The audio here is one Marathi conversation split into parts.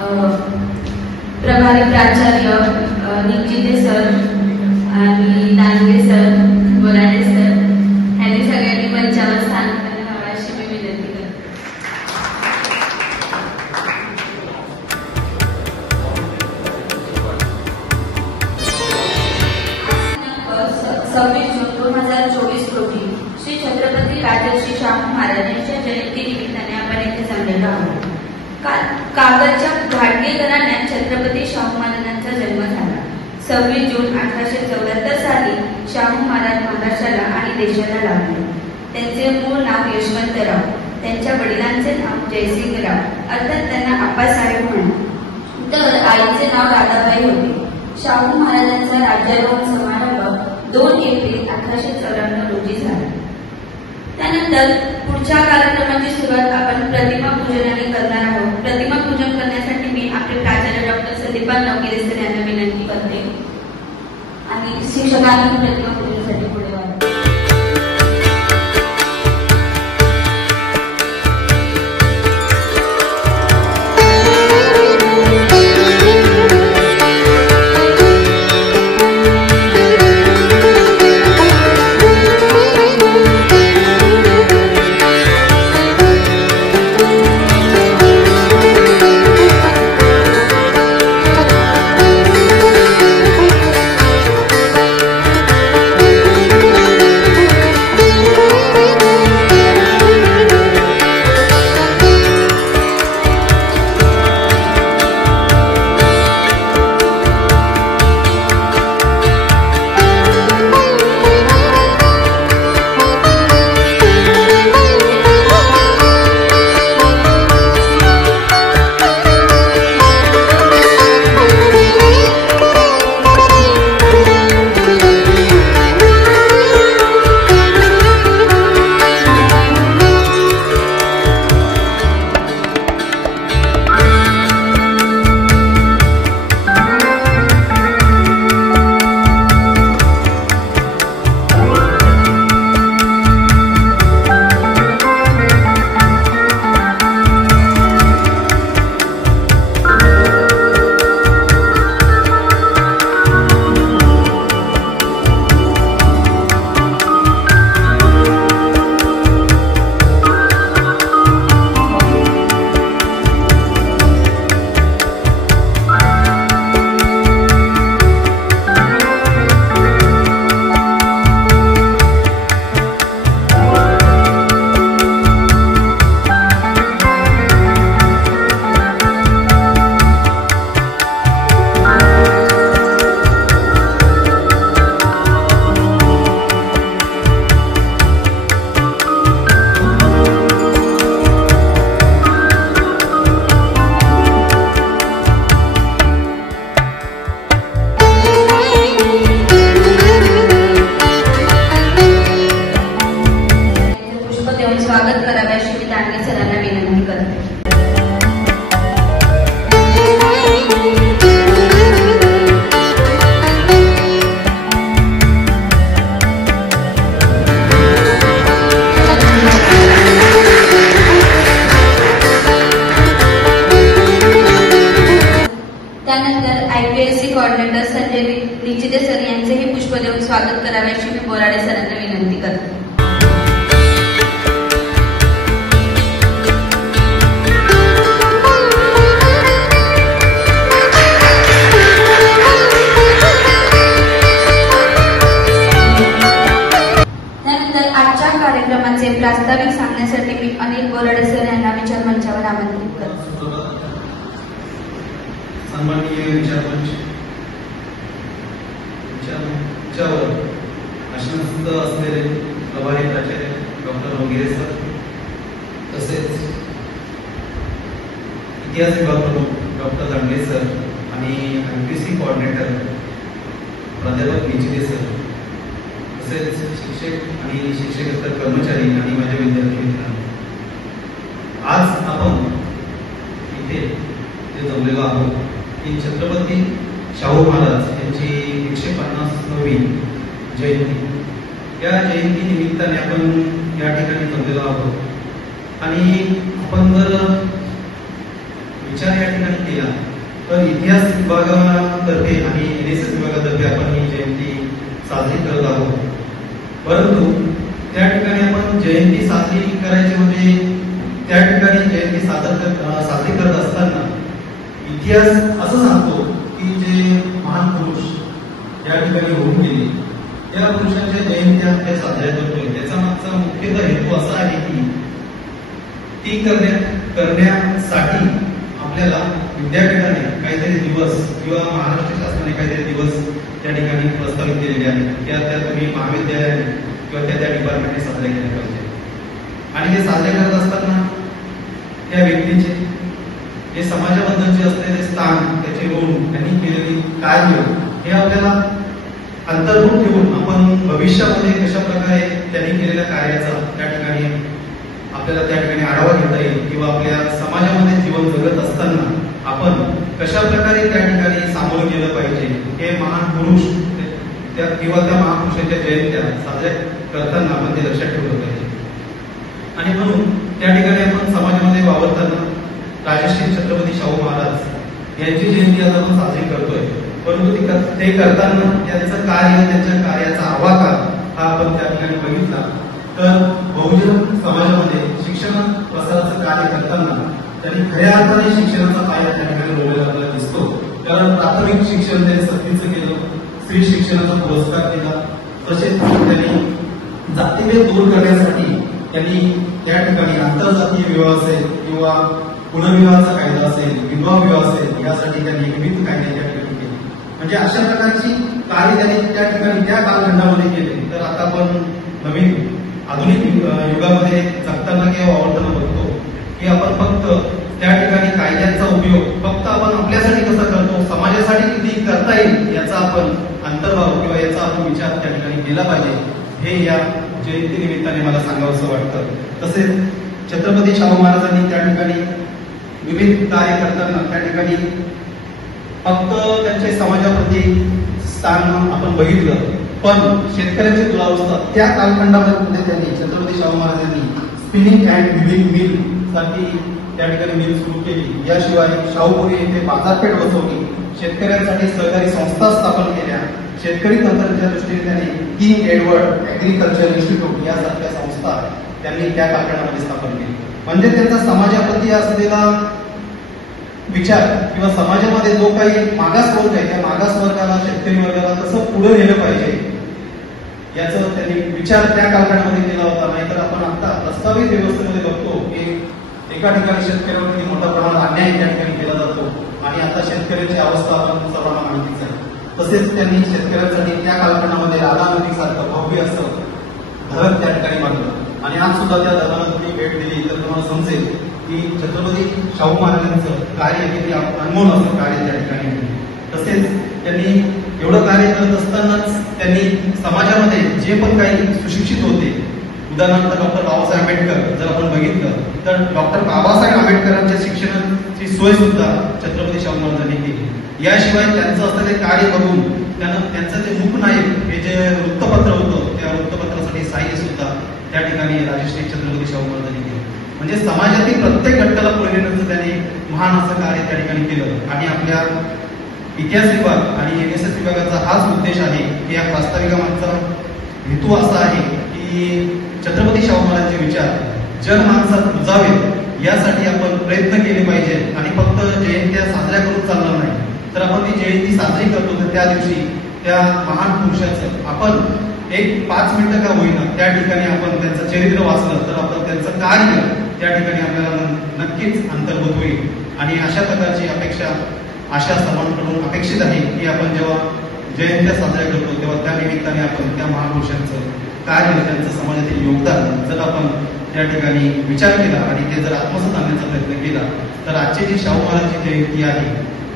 प्रभारी प्राचार्य निश्चिते सर आणि दानवे सर, बोराडे सर यांनी सगळ्यांनी मंचावर स्थान करावं अशी मी विनंती करते. 26 जून 2024 रोजी श्री छत्रपती राजर्षी शाहू महाराजांच्या जयंती निमित्ताने आपण येथे जमलेलो आहोत. कागदच्या घाटगे घराण्यात छत्रपती शाहू महाराजांचा जन्म झाला. 26 जून 1874 साली शाहू महाराज महाराष्ट्राला आणि देशाला लाभले. त्यांचे मूळ नाव यशवंतराव, त्यांच्या वडिलांचे नाव जयसिंगराव अर्थात त्यांना आप्पासाहेब म्हणत, तर आईचे नाव राधाबाई होते. शाहू महाराजांचा राज्यारोहण समारंभ 2 एप्रिल 1894 रोजी झाला. त्यानंतर पुढच्या कार्यक्रमाची सुरुवात आपण प्रतिमा पूजनाने करणार आहोत. प्रतिमा पूजन करण्यासाठी मी आपले प्राचार्य डॉक्टर संदीपान नवगिरे सर यांना विनंती करते आणि शिक्षकांनी प्रतिमा पूजनासाठी पुढे वाढवा. स्वागत करावे अशी मी दानवे सरांना विनंती करते. त्यानंतर IPSC कोऑर्डिनेटर संजय निश्चिते सर यांचेही पुष्प देऊन स्वागत करावे अशी मी बोराडे सरांना विनंती करते. कार्यक्रमाचे प्रास्ताविक सांगण्यासाठी मी अनिल बोराडे सर यांना विचार मंचावर आमंत्रित करतो. सन्माननीय विचारमंचावर आसनस्थ असलेले प्रभारी प्राचार्य डॉक्टर नवगिरे सर, तसेच इतिहास विभाग प्रमुख डॉक्टर दानवे सर आणि IPSC कोऑर्डिनेटर प्राध्यापक निश्चिते सर, तसेच शिक्षक आणि शिक्षकेतर कर्मचारी आणि माझ्या विद्यार्थी मित्रांनो, आज आपण इथे जे जमलेलो आहोत की छत्रपती शाहू महाराज यांची 150वी जयंती, या जयंती निमित्ताने आपण या ठिकाणी जमलेलो आहोत. आणि आपण जर विचार या ठिकाणी केला तर इतिहास विभागातर्फे आणि NSS विभागातर्फे आपण ही जयंती साजरी करत आहोत. परंतु त्या ठिकाणी आपण जयंती साजरी करायची म्हणजे त्या ठिकाणी जयंती साजरी करत असताना इतिहास असं सांगतो की जे महान पुरुष या ठिकाणी होऊन गेले त्या पुरुषांच्या जयंत्या आपल्या साजऱ्या करतोय. त्याचा मागचा मुख्यतः हेतू असा आहे की ती करण्यासाठी आपल्याला विद्यापीठाने काहीतरी दिवस किंवा महाराष्ट्र शासनाने काहीतरी दिवस त्या ठिकाणी प्रस्तावित केलेले आहेत. त्या तुम्ही महाविद्यालयाने किंवा त्या डिपार्टमेंटने साजरे केले पाहिजे. आणि हे साजरे करत असताना त्या व्यक्तीचे जे समाजाबद्दलचे असलेले स्थान, त्याचे ऋण, त्यांनी केलेली कार्य हे आपल्याला अंतर्भूत ठेवून आपण भविष्यामध्ये कशा प्रकारे त्यांनी केलेल्या कार्याचा त्या ठिकाणी आपल्याला त्या ठिकाणी आढावा घेता येईल किंवा आपल्या समाजामध्ये जीवन जगत असताना आपण कशा प्रकारे त्या ठिकाणी सामोरं गेलं पाहिजे हे महान पुरुष किंवा त्या महापुरुषांच्या जयंत्या साजऱ्या करताना आपण ते लक्षात ठेवलं पाहिजे. आणि म्हणून त्या ठिकाणी आपण समाजामध्ये वावरताना राजश्री छत्रपती शाहू महाराज यांची जयंती आज आपण साजरी करतोय. परंतु ते करताना त्यांचं कार्य, त्यांच्या कार्याचा आवाका हा आपण त्या ठिकाणी बघितला तर बहुजन समाजामध्ये शिक्षण प्रसाराचं कार्य करताना त्यांनी खऱ्या अर्थाने शिक्षणाचा पाया त्या ठिकाणी रोवलेला आपल्याला दिसतो. कारण प्राथमिक शिक्षण त्यांनी सक्तीचं केलं, स्त्री शिक्षणाचा पुरस्कार केला, तसेच त्यांनी जातीभेद दूर करण्यासाठी त्यांनी त्या ठिकाणी आंतरजातीय विवाह असेल किंवा पुनर्विवाहाचा कायदा असेल, विधवा विवाह असेल, यासाठी त्यांनी विविध कायदे त्या ठिकाणी केले. म्हणजे अशा प्रकारची कार्य त्यांनी त्या ठिकाणी त्या कालखंडामध्ये केले. तर आता आपण नवीन आधुनिक युगामध्ये जगताना किंवा वावरताना बघतो की आपण फक्त त्या ठिकाणी कायद्यांचा उपयोग फक्त आपण आपल्यासाठी कसा करतो, समाजासाठी किती करता येईल याचा आपण अंतर्भाव किंवा याचा आपण विचार त्या ठिकाणी केला पाहिजे, हे या जयंती निमित्ताने मला सांगावंसं वाटतं. तसेच छत्रपती शाहू महाराजांनी त्या ठिकाणी विविध कार्य करताना त्या ठिकाणी फक्त त्यांचे समाजाप्रती स्थान आपण बघितलं, पण शेतकऱ्यांची दुरावस्था त्या कालखंडामध्ये त्यांनी छत्रपती शाहू महाराजांनी स्पिनिंग अँड विविंग मिल साठी त्या ठिकाणी मिल सुरू केली. याशिवाय शाहूपुरी येथे बाजारपेठ बसवली, शेतकऱ्यांसाठी सहकारी संस्था स्थापन केल्या, शेतकरी तंत्राच्या दृष्टीने त्यांनी किंग एडवर्ड ऍग्रिकल्चर इन्स्टिट्यूट यासारख्या संस्था त्यांनी त्या कालखंडामध्ये स्थापन केली. म्हणजे त्यांचा समाजाप्रती असलेला विचार किंवा समाजामध्ये जो काही मागासवर्ग आहे त्या मागासवर्गाला, शेतकरी वर्गाला कसं पुढे नेलं पाहिजे याचा त्यांनी विचार त्या कालखंडामध्ये केला होता. नाहीतर आपण आता प्रस्तावित व्यवस्थेमध्ये बघतो की एका ठिकाणी शेतकऱ्यांवरती मोठ्या प्रमाणात अन्याय त्या ठिकाणी केला जातो आणि आता शेतकऱ्यांची अवस्था आपण सर्वांना माहितीच आहे. तसेच त्यांनी शेतकऱ्यांसाठी त्या कालखंडामध्ये राधा नदीसारखं भव्य असं धरण त्या ठिकाणी बांधलं आणि आज सुद्धा त्या धरणाला तुम्ही भेट दिली तर तुम्हाला समजेल की छत्रपती शाहू महाराजांचं कार्य किती अनमोल असं कार्य त्या ठिकाणी. तसेच त्यांनी एवढं कार्य करत असतानाच त्यांनी समाजामध्ये जे पण काही सुशिक्षित होते, उदाहरणार्थ डॉक्टर बाबासाहेब आंबेडकर जर आपण बघितलं तर डॉक्टर बाबासाहेब आंबेडकरांच्या शिक्षणाची सोय सुद्धा छत्रपती शाहू महाराजांनी केली. याशिवाय त्यांचं असलेले कार्य बघून त्यांचं जे मूकनायक हे जे वृत्तपत्र होतं त्या वृत्तपत्रासाठी साहित्य सुद्धा त्या ठिकाणी राजश्री छत्रपती शाहू महाराजांनी केलं. म्हणजे समाजातील प्रत्येक घटकाला पुढे नेण्याचं त्यांनी महान असं कार्य त्या ठिकाणी केलं. आणि आपल्या इतिहास विभाग आणि NSS विभागाचा हाच उद्देश आहे की या प्रास्ताविकामागचा हेतू असा आहे की छत्रपती शाहू महाराजांचे विचार जनमानसात रुजावेत यासाठी आपण प्रयत्न केले पाहिजे. आणि फक्त जयंत्या साजऱ्या करून चालणार नाही, तर आपण ती जयंती साजरी करतो तर त्या दिवशी त्या महान पुरुषाचं आपण एक 5 मिनिटं का होईना त्या ठिकाणी आपण त्यांचं चरित्र वाचलं तर आपण त्यांचं कार्य त्या ठिकाणी आपल्याला नक्कीच अंतर्भूत होईल. आणि अशा प्रकारची अपेक्षा आशा सर्वांकडून अपेक्षित आहे की आपण जेव्हा जयंत्या साजऱ्या करतो तेव्हा त्या निमित्ताने आपण त्या महापुरुषांचं कार्य, त्यांचं समाजातील योगदान जर आपण त्या ठिकाणी विचार केला आणि ते जर आत्मसात आणण्याचा प्रयत्न केला तर आजची जी शाहू महाराजांची जयंती आहे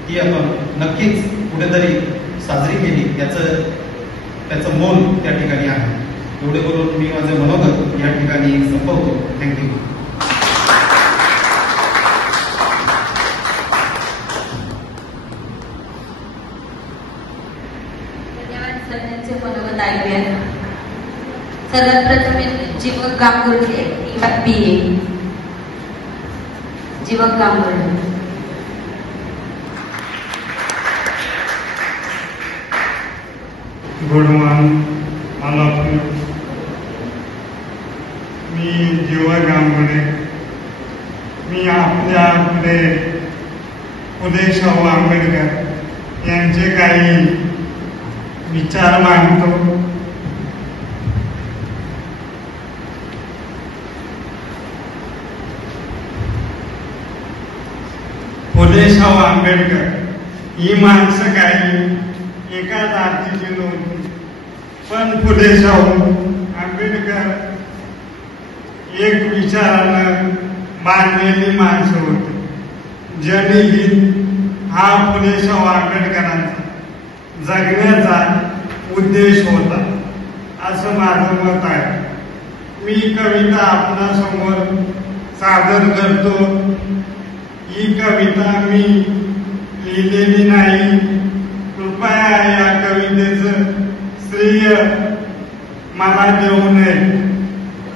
ती आपण नक्कीच कुठेतरी साजरी केली त्याचं मोल त्या ठिकाणी आहे. एवढे करून मी माझे मनोगत या ठिकाणी संपवतो. थँक्यू. धन्यवाद. सगळ्यांचे मनोगत ऐकूया. सर्वात प्रथम जीवक गांगुर्डे BA. जीवक गांगुर्डे. गोडवान मालापूर. मी जीवा गांगुडे. मी आपले फुले शाहू आंबेडकर यांचे काही विचार मांडतो. फुले शाहू आंबेडकर ही माणसं काही एकाच आरतीची नव्हती, पण फुले शाहू आंबेडकर एक विचारानं बांधलेली माणसं होती. जनहित हा फुले शाहू आंबेडकरांचा जगण्याचा उद्देश होता असं माझं मत आहे. मी कविता आपणासमोर सादर करतो. ही कविता मी लिहिलेली नाही. कृपया या कवितेचं श्रेय मला देऊ नये.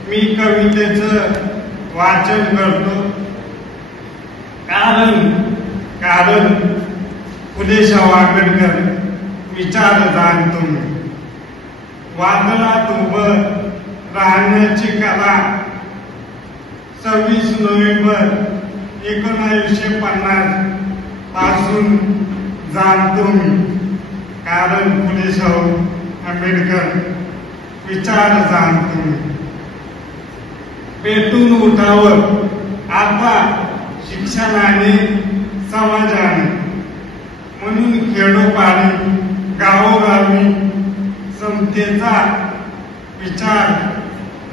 मी कवितेचं वाचन करतो कारण फुले शाहू आंबेडकर विचार जाणतो मी. वादळात उभं राहण्याची कला 26 नोव्हेंबर 1950 पासून जाणतो मी. कारण फुले शाहू आंबेडकर विचार जाणतो मी. पेटून उठावं आता शिक्षणाने समाजाने, म्हणून खेडोपाडी गावोगावी समतेचा विचार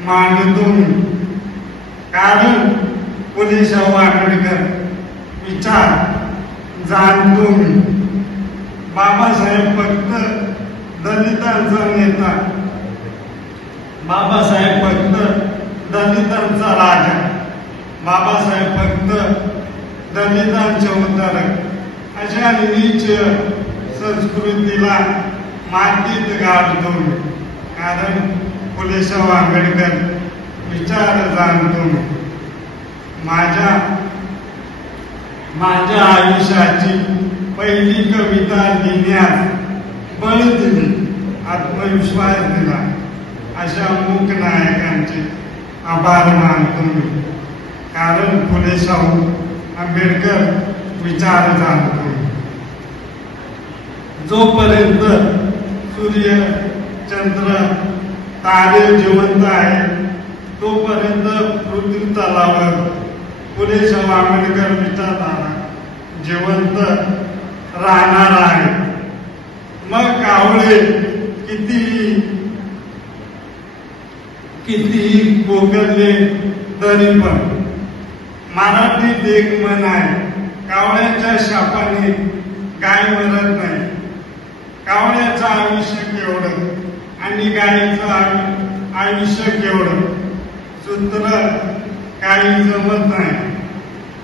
मांडतो मी. कारण फुले शाहू आंबेडकर विचार जाणतो मी. बाबासाहेब फक्त दलितांचा नेता, बाबासाहेब फक्त दलितांचा राजा, बाबासाहेब फक्त दलितांचे उद्धारक अशा नीच संस्कृतीला मातीत गाडतो मी. कारण फुले शाहू आंबेडकर विचार जाणतो मी. माझ्या आयुष्याची पहिली कविता लिहिण्यास बळ दिली, आत्मविश्वास दिला अशा मूक नायकांचे आभार मानतो मी. कारण फुले शाहू आंबेडकर विचार जाणतो. जोपर्यंत सूर्य चंद्र तारे जिवंत आहे तोपर्यंत पृथ्वी तलावर फुले शाहू आंबेडकर विचारधारा जिवंत राहणार आहे. मग कावळे कितीही कोकणले तरी पण मराठीत एक म्हण आहे, कावळ्याच्या शापाने गाय मरत नाही. कावळ्याचं आयुष्य केवढं आणि गायीचं आयुष्य केवढं सूत्र काही जमत नाही.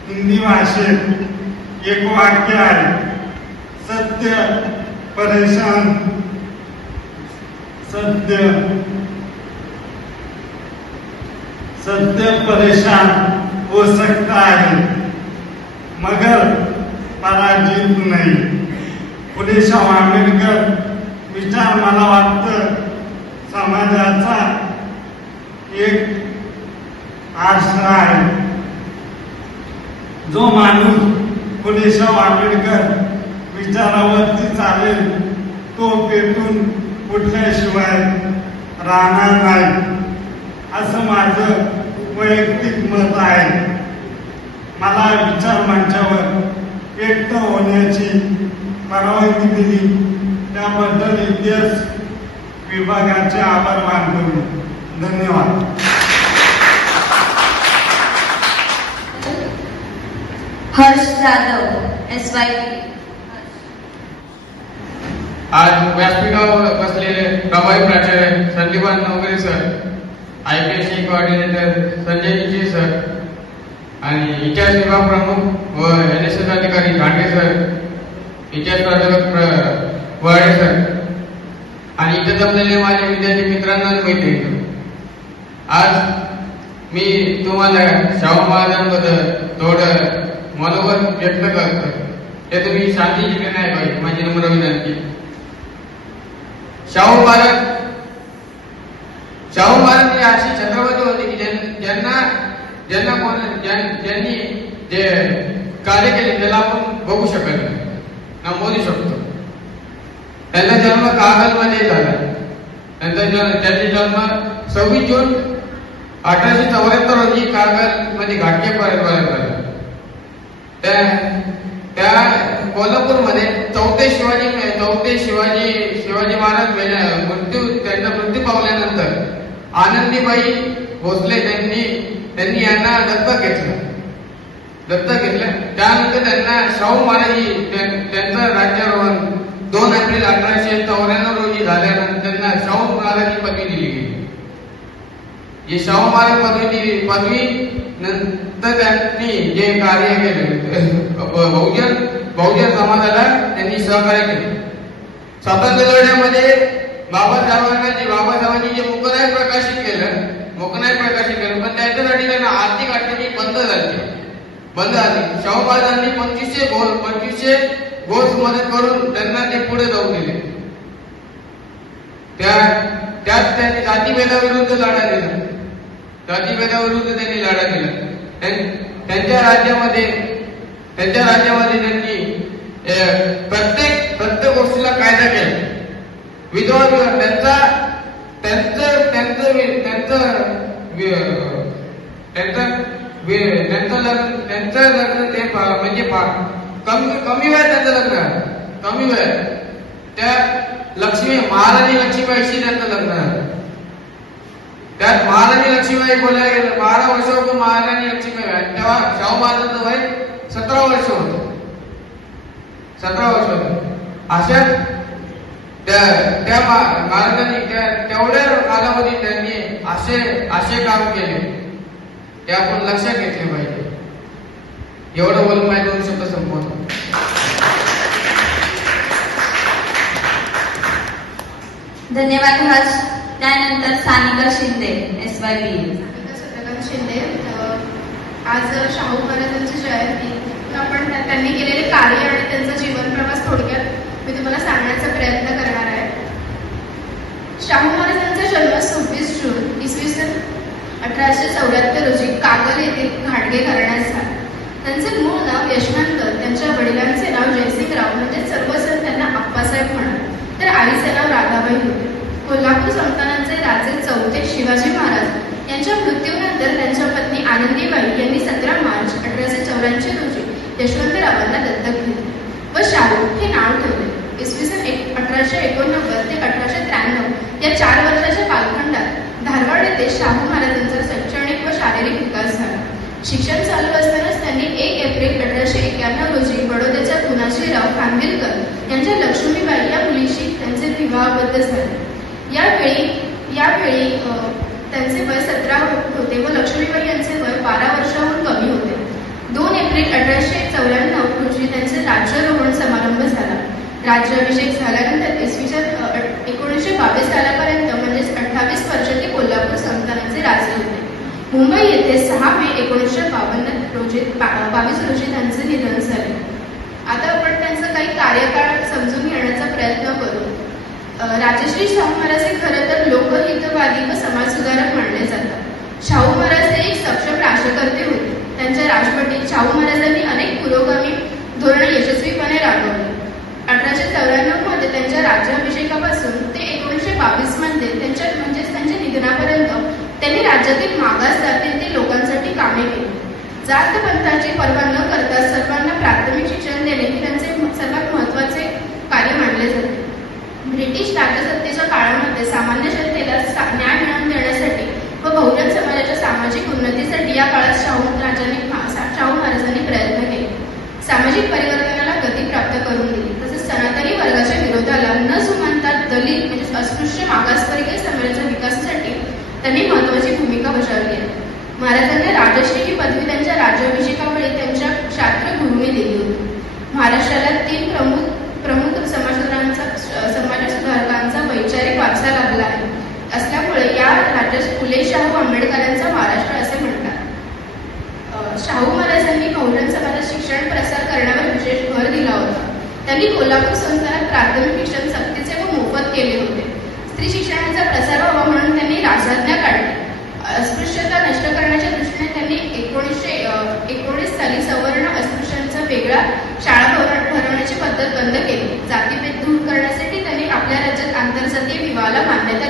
हिंदी भाषेत एक वाक्य आहे, सत्य परेशान हो सकता है मगर पराजित नाही. फुले शाहू आंबेडकर विचार मला वाटतं समाजाचा एक आरसा आहे. जो माणूस फुले शाहू आंबेडकर विचारावरती चालेल तो पेटून उठल्याशिवाय राहणार नाही असं माझं वैयक्तिक मत आहे. मला विचार मंचावर व्यक्त होण्याची परवानगी दिली त्याबद्दल इतिहास विभागाचे आभार मानतो. धन्यवाद. हर्ष जाधव SYP. आज व्यासपीठावर बसलेले प्रभावी प्राचार्य Sandipan Navgare sir, IPSC coordinator Sanjay ji sir आणि इतिहास विभाग प्रमुख व NSS अधिकारी घाटे सर, इतिहास प्राध्यापक वळडे सर आणि इथे जमलेले माझे विद्यार्थी मित्रांना मैत्रिणी, आज मी तुम्हाला शाहू महाराजांबद्दल थोडं मनोगत व्यक्त करतो. ते तुम्ही शांती जिंकले नाही पाहिजे, माझी नम्र विनंती. शाहू महाराज ही अशी छत्रपती होते की ज्यांनी जे कार्य केले त्याला आपण बघू शकत नाही, ना मोजू शकतो. त्यांचा जन्म कागलमध्ये झाला. त्यांचा जन्म 26 जून 1874 रोजी कागल मध्ये घाटगे परिवारात झाला. त्या कोल्हापूरमध्ये चौथे शिवाजी महाराज त्यांचा मृत्यू पावल्यानंतर आनंदीबाई भोसले त्यांनी यांना दत्तक घेतलं. त्यानंतर त्यांना शाहू महाराज त्यांचं राज्यारोहण 2 एप्रिल 1894 रोजी झाल्यानंतर त्यांना शाहू महाराज ही पदवी दिली गेली. ही शाहू महाराज पदवी नंतर त्यांनी जे कार्य केले बहुजन समाजाला त्यांनी सहकार्य केले. स्वातंत्र्य लढ्यामध्ये बाबासाहेबांनी जे मुकनायक प्रकाशित केलं पण त्याच्यासाठी त्यांना आर्थिक अडचणी बंद झाली. शाहू महाराजांनी 2500 घोष मदत करून त्यांना ते पुढे जाऊ दिले. त्यात त्यांनी जातीभेदाविरुद्ध लढा दिला. त्यांच्या राज्यामध्ये त्यांनी प्रत्येक गोष्टीला कायदा केला. विधवा त्यांचं लग्न ते म्हणजे कमी वेळ त्यांचं लग्न कमी वेळ त्या महाराणी लक्ष्मीबाईशी त्यांचं लग्न झालं. त्यात महाराणी लक्ष्मीबाई बोलायला गेलं 12 वर्ष होतो महाराणी लक्ष्मीबाई. तेव्हा शाहू महाराजांचं वय 17 वर्ष होतं. अशा त्या महाराजांनी तेवढ्या कालावधीत त्यांनी असे काम केले ते आपण लक्षात घेतले पाहिजे. एवढं बोलून माझे 2 शब्द संपवतो. धन्यवाद हर्ष. त्यानंतर सानिका शिंदे SYBA. शिंदे, आज शाहू महाराजांची जयंती. त्यांनी केलेले कार्य आणि त्यांचा जीवन प्रवास थोडक्यात मी तुम्हाला सांगण्याचा प्रयत्न करणार आहे. शाहू महाराजांचा जन्म 26 जून इसवी सन 1874 रोजी कागल येथे घाटगे घराण्यात झाला. त्यांचे मूळ नाव यशवंत, त्यांच्या वडिलांचे नाव जयसिंगराव म्हणजे सर्वजण त्यांना आप्पासाहेब म्हणत, तर आईचे नाव राधाबाई होते. कोल्हापूर संस्थानाचे राजे चौथे शिवाजी महाराज यांच्या मृत्यूनंतर त्यांच्या पत्नी आनंदीबाई यांनी 17 मार्च 1884 रोजी यशवंतरावांना दत्तक घेतले व शाहू हे नाव ठेवले. इसवी सन 1889 ते 1893 या 4 वर्षाच्या कालखंडात धारवाड येथे शाहू महाराजांचा शैक्षणिक व शारीरिक विकास झाला. शिक्षण चालू असतानाच त्यांनी 1 एप्रिल 1891 रोजी बडोद्याच्या पुनाजीराव खानविलकर यांच्या लक्ष्मीबाई या मुलीशी त्यांचे विवाहबद्ध झाले. यावेळी त्यांचे वय 17 होते व लक्ष्मीबाई यांचे वय 12 वर्षांहून कमी होते. 2 एप्रिल 1894 रोजी त्यांचे राज्यारोहण समारंभ झाला. राज्याभिषेक झाल्यानंतर इसवी सन 1922 सालापर्यंत म्हणजेच 28 वर्ष ते कोल्हापूर संस्थानाचे राजे होते. मुंबई येथे 6 मे 1952 रोजी 22 रोजी त्यांचे निधन झाले. आता आपण त्यांचा काही कार्यकाळ समजून घेण्याचा प्रयत्न करू. राजश्री शाहू महाराज हे खरं तर लोकहितवादी व समाजसुधारक मानले जातात. शाहू महाराज हे एक सक्षम राष्ट्रकर्ते होते. त्यांच्या राजवटीत शाहू महाराजांनी अनेक पुरोगामी धोरणे यशस्वीपणे राबवली. 1894 मध्ये त्यांच्या राज्याभिषेकापासून ते 1922 मध्ये त्यांच्या निधनापर्यंत त्यांनी राज्यातील मागास जातीतील लोकांसाठी कामे केली. जात पंथाची पर्वा न करता सर्वांना प्राथमिक शिक्षण देणे हे त्यांचे सर्वात महत्त्वाचे कार्य मानले जाते. ब्रिटिश राजसत्तेच्या काळामध्ये सामान्य जनतेला न्याय मिळवून देण्यासाठी व बहुजन समाजाच्या सामाजिक उन्नतीसाठी या काळात शाहू महाराजांनी प्रयत्न केले. सामाजिक परिवर्तनाला गती प्राप्त करून दिली. तसेच सनातनी वर्गाच्या विरोधाला न जुमानता दलित म्हणजे अस्पृश्य मागासवर्गीय समाजाच्या विकासासाठी त्यांनी महत्त्वाची भूमिका बजावली आहे. महाराजांनी राजश्री ही पदवी त्यांच्या राज्याभिषेकावेळी त्यांच्या शास्त्र गुरूंनी दिली होती. महाराष्ट्राला 3 प्रमुख समाजसुधारकांचा वैचारिक वारसा लाभला आहे. असल्यामुळे या राज्यास फुले शाहू आंबेडकरांचा महाराष्ट्र असे म्हणतात. शाहू महाराजांनी बहुजन समाजात शिक्षण प्रसार करण्यावर विशेष भर दिला होता. त्यांनी कोल्हापूर संस्थानात प्राथमिक शिक्षण सक्तीचे व मोफत केले होते. स्त्री शिक्षणाचा प्रसार व्हावा म्हणून त्यांनी राजआज्ञा काढली. अस्पृश्यता नष्ट करण्याच्या दृष्टीने त्यांनी 1919 साली सवर्ण अस्पृश्यांचा वेगळा शाळा भरवण्याची पद्धत बंद केली. जातीभेद दूर करण्यासाठी त्यांनी आपल्या राज्यात आंतरजातीय विवाहाला मान्यता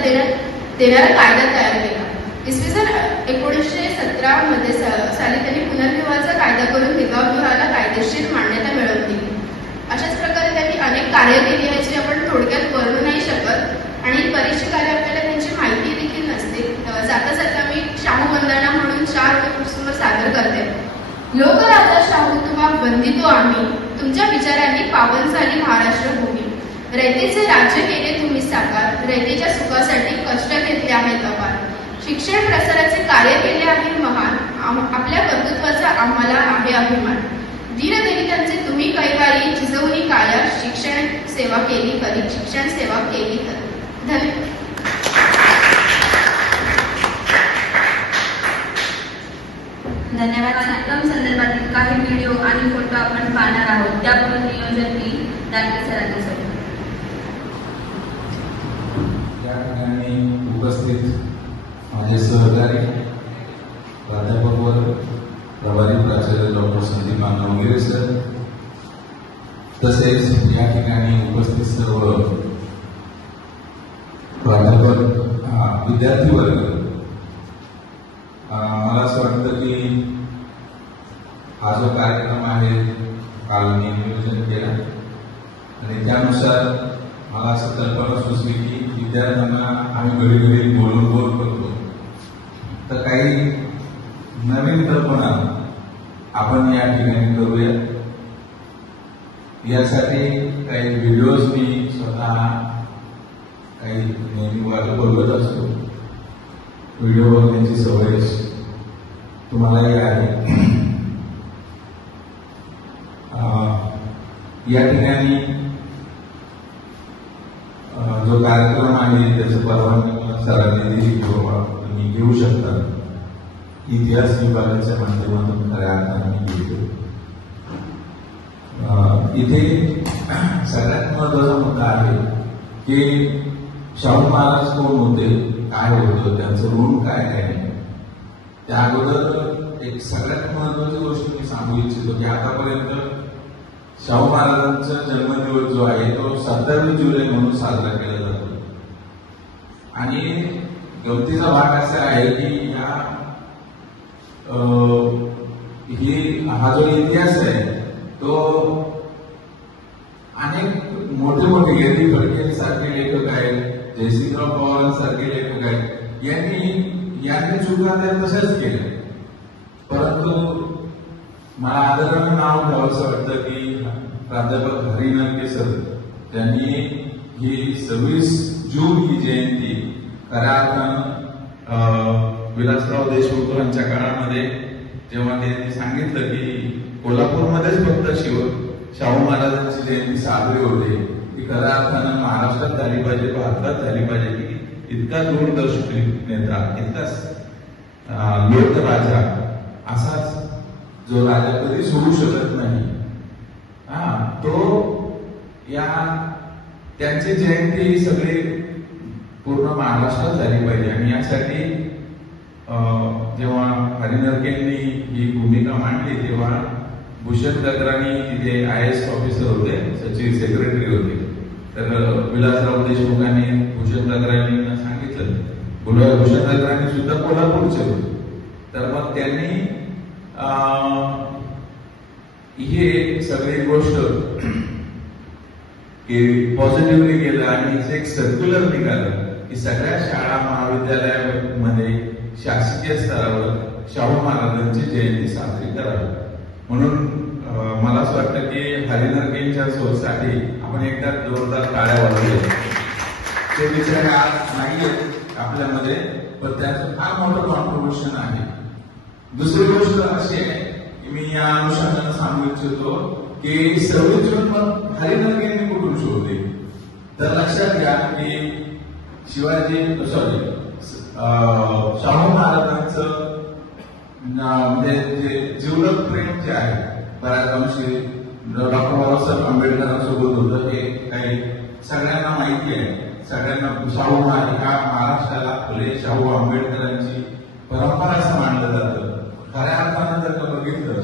देणारा कायदा तयार केला. इसवी सन 1917 मध्ये साली त्यांनी पुनर्विवाहाचा कायदा करून विवाहाला कायदेशीर मान्यता मिळवून दिली. अशाच प्रकारे त्यांनी अनेक कार्य केली आहेत जी आपण थोडक्यात वर्णू नाही शकत आणि बरीचशी कार्य आपल्याला त्यांची माहिती देखील नसते. जाता जाता मी शाहू वंदना म्हणून 4 पुस्तकं सादर करते. लोकराजा शाहू तुम्हा वंदितो आम्ही, तुमच्या विचारांनी पावन झाली महाराष्ट्र भूमी. रयतेचे राज्य केले तुम्ही साकार, रयतेच्या सुखासाठी कष्ट घेतले आहेत अपार. शिक्षण प्रसाराचे कार्य केले आहे महान, आपल्या कर्तृत्वाचा आम्हाला आहे अभिमान. वीरदलितांचे तुम्ही कैवारी, जिजवणी काया, शिक्षण सेवा केली करी, शिक्षण सेवा केली करी. धन्यवाद. धन्यवाद. कार्यक्रम संदर्भातील काही व्हिडिओ आणि फोटो आपण पाहणार आहोत. त्यापूर्वी नियोजन मी दांडगे सरांना सोडतो. या ठिकाणी उपस्थित माझे सहकारी प्राध्यापक व प्रभारी प्राचार्य डॉक्टर संदीप वगैरे सर, तसेच या ठिकाणी उपस्थित सर्व प्राध्यापक, विद्यार्थी वर्ग, मला असं वाटतं की हा जो कार्यक्रम आहे काल मी नियोजन केला आणि त्यानुसार मला असं कल्पना सुचली की विद्यार्थ्यांना आम्ही घडी बोल करतो, तर काही नवीन कल्पना आपण या ठिकाणी करूया. यासाठी काही व्हिडिओज मी स्वतः काही नेहमी बोलत असतो. व्हिडिओ बघण्याची सवय तुम्हालाही आहे. या ठिकाणी जो कार्यक्रम आहे त्याचं परवानगी सरांनी दिली किंवा तुम्ही घेऊ शकता. इतिहास विभागाच्या माध्यमातून खऱ्या अर्थाने घेतो. इथे सगळ्यात महत्वाचा मुद्दा आहे की शाहू महाराज कोण होते, काय होतं, त्यांचं ऋण काय आहे. त्या अगोदर एक सगळ्यात महत्वाची गोष्ट मी सांगू इच्छितो की आतापर्यंत शाहू महाराजांचा जन्मदिवस जो आहे तो 27 जुलै म्हणून साजरा केला जातो. आणि गमतीचा भाग असा आहे की हा जो इतिहास आहे तो अनेक मोठे गिरडी फडके सारखे लेखक आहेत, जयसिंगराव पवारांसारखे लेखक आहेत, यांनी चुका त्या तशाच केल्या. परंतु मला आदराने नाव घ्यावंसं वाटतं की प्राध्यापक हरी नरके सर त्यांनी ही 26 जून ही जयंती खऱ्या अर्थानं विलासराव देशमुख यांच्या काळामध्ये जेव्हा त्यांनी सांगितलं की कोल्हापूरमध्येच फक्त शाहू महाराजांची जयंती साजरी होते, ती खऱ्या अर्थानं महाराष्ट्रात झाली पाहिजे, भारतात झाली पाहिजे, की इतका दूरदर्शी नेता, इतकाच लोकराजा, असाच जो राजा कधी सोडू शकत नाही, तो या त्यांची जयंती सगळी पूर्ण महाराष्ट्रात झाली पाहिजे. आणि यासाठी जेव्हा हरी नरकेंनी ही भूमिका मांडली तेव्हा भूषण गगराणी तिथे IAS ऑफिसर होते, सचिव सेक्रेटरी होते. तर विलासराव देशमुखांनी भूषण गगराणींना सांगितलं, भूषण गगराणी सुद्धा कोल्हापूरचे होते. तर मग त्यांनी ही सगळी गोष्ट की पॉझिटिव्हली गेलं आणि एक सर्क्युलर निघालं की सगळ्या शाळा महाविद्यालयामध्ये शासकीय स्तरावर शाहू महाराजांची जयंती साजरी करावी. म्हणून मला असं वाटतं की हरी नरकेंच्या सोडसाठी आपण एकदा जोरदार टाळ्या वाजवूया. ते विचार नाहीये आपल्यामध्ये, पण त्याचं फार मोठं कॉन्ट्रीब्युशन आहे. दुसरी गोष्ट अशी आहे की मी या अनुषंगाने सांगू इच्छितो की 26 जून मग हरी नरकेंनी कुठून शोधले, तर लक्षात घ्या की शाहू महाराजांचं म्हणजे जे जीवलग प्रेम जे आहे बऱ्याच अंशी डॉक्टर बाबासाहेब आंबेडकरांसोबत होतं हे काही सगळ्यांना माहिती आहे. सगळ्यांना शाहू हा महाराष्ट्राला फुले शाहू आंबेडकरांची परंपरा असं मानलं जातं. खऱ्या अर्थानं जर का बघितलं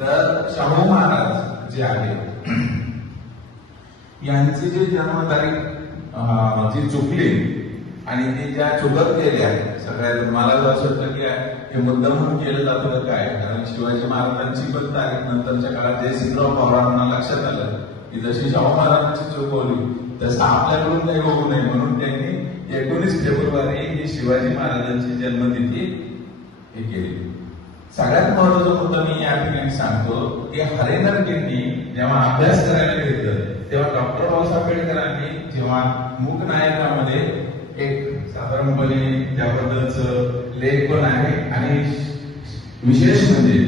तर शाहू महाराज जे आहे यांची जी जन्मतारीख जी चुकली आणि ते ज्या चुकत गेल्या सगळ्यात मला असं वाटतं की हे मुद्दाम केलं जातं काय, कारण शिवाजी महाराजांची पण तारीख नंतरच्या काळात जयसिंगराव पवारांना लक्षात आलं की जशी शाहू महाराजांची चुकवली तसं आपल्याकडून काही होऊ नये म्हणून त्यांनी 19 फेब्रुवारी ही शिवाजी महाराजांची जन्मतिथी हे केली. सगळ्यात महत्वाचा मुद्दा मी या ठिकाणी सांगतो की हरिनरकेंनी जेव्हा अभ्यास करायला घेतलं तेव्हा डॉक्टर बाबासाहेब आंबेडकरांनी जेव्हा मूकनायकामध्ये एक साधारणपणे त्याबद्दलच लेख पण आहे आणि विशेष म्हणजे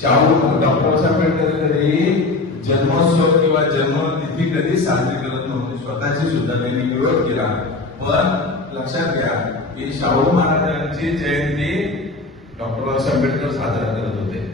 शाहू डॉक्टर बाबासाहेब आंबेडकर कधी जन्मोत्सव किंवा जन्मतिथी कधी साजरी करत नव्हते, स्वतःची सुद्धा त्यांनी विरोध केला. पण लक्षात घ्या की शाहू महाराजांची जयंती डॉक्टर बाबासाहेब आंबेडकर साजरा करत होते.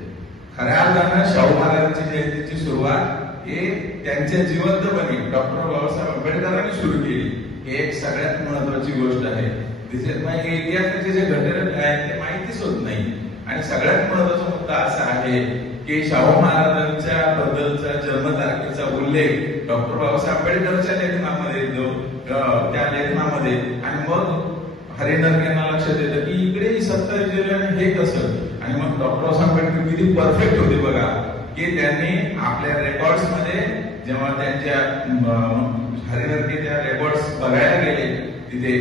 खऱ्या अर्थानं शाहू महाराजांची जयंतीची सुरुवात हे त्यांच्या जिवंतपणी डॉक्टर बाबासाहेब आंबेडकरांनी सुरू केली. हे एक सगळ्यात महत्वाची गोष्ट आहे. इतिहासाचे जे घटना आहेत ते माहितीच होत नाही. आणि सगळ्यात महत्वाचा मुद्दा असा आहे की शाहू महाराजांच्या बद्दलचा जन्मतारखेचा उल्लेख डॉक्टर बाबासाहेब आंबेडकरच्या लेखनामध्ये येतो, त्या लेखनामध्ये. आणि मग हरिनरकेंना लक्षात येतं की इकडे 27 जुलै हे कसं. आणि मग डॉक्टर बाबासाहेब आंबेडकर किती परफेक्ट होते बघा की त्यांनी आपल्या रेकॉर्ड्स मध्ये जेव्हा त्यांच्या हरिनरके त्या रेकॉर्ड्स बघायला गेले तिथे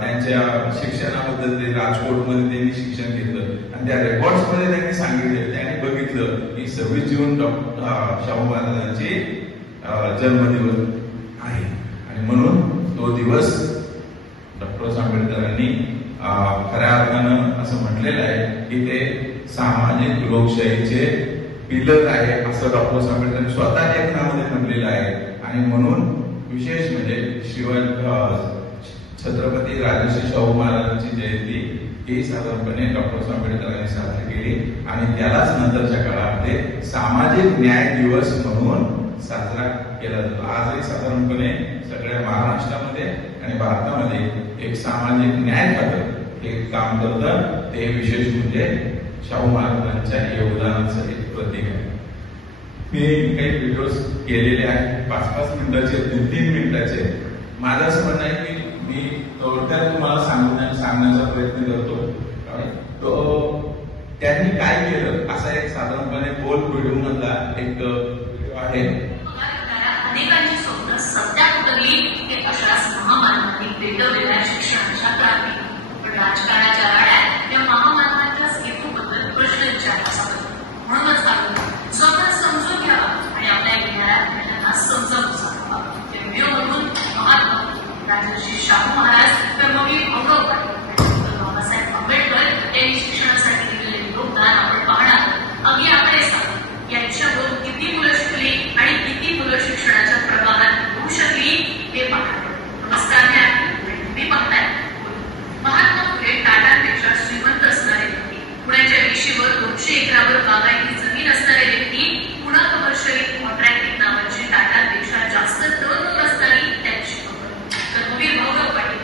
त्यांच्या शिक्षणाबद्दल ते राजकोटमध्ये त्यांनी शिक्षण घेतलं आणि त्या रेकॉर्ड्स मध्ये त्यांनी सांगितले, त्यांनी बघितलं की 26 जून शाहू महाराजांची जन्मदिवस आहे. आणि म्हणून तो दिवस डॉक्टर आंबेडकरांनी खऱ्या अर्थानं असं म्हटलेलं आहे की ते सामाजिक लोकशाहीचे पिलर आहे असं डॉक्टर आंबेडकरांनी स्वतः लेखनामध्ये म्हटलेलं आहे. आणि म्हणून विशेष म्हणजे छत्रपती राजर्षी शाहू महाराजांची जयंती ही साधारणपणे डॉक्टर आंबेडकरांनी साजरी केली आणि त्यालाच नंतरच्या काळामध्ये सामाजिक न्याय दिवस म्हणून साजरा केला जातो. आजही साधारणपणे सगळ्या महाराष्ट्रामध्ये आणि भारतामध्ये एक सामाजिक न्याय खातं हे काम करतं. ते विशेष म्हणजे शाहू महाराजांच्या योगदानाचं एक प्रतीक आहे. मी काही व्हिडिओज केलेले आहेत 5-5 मिनिटाचे 3-3 मिनिटाचे. माझं असं म्हणणं आहे की मी थोडक्यात तुम्हाला सांगण्याचा प्रयत्न करतो. तो त्यांनी काय केलं असा एक साधारणपणे बोल व्हिडिओ मधला एक व्हिडिओ आहे. अनेकांची स्वप्न सत्यात उतरली हे अशाच महामानवांनी पेटवलेल्या शिक्षणाच्या क्रांती. पण राजकारणाच्या राड्यात या महामानवांच्या हेतूबद्दल प्रश्न विचारला जातो. म्हणूनच आपण स्वतः समजून घ्यावा आणि आपल्या घेणाऱ्या पिढ्यांना समजावून सांगावा. या व्हिडिओमधून महात्मा राजर्षी शाहू महाराज कर्मवीर भाऊराव पाटील बाबासाहेब आंबेडकर यांनी शिक्षणासाठी दिलेले योगदान आपण पाहणार. अगदी आपण हे सांगू यांच्यावर किती मुलं शिकली आणि किती मुलं शिक्षणाच्या प्रवाहात होऊ शकली हे पाहणार. नमस्कार, मी पाहताय महात्मा फुले टाटांपेक्षा श्रीमंत असणारे व्यक्ती, पुण्याच्या वेशीवर 200 एकरावर बागायती जमीन असणारे व्यक्ती, पुणा कमर्शियल कॉन्ट्रॅक्टिंग नावाची टाटांपेक्षा जास्त टर्नओव्हर असणारी त्यांची कंपनी. कर्मवीर भाऊराव पाटील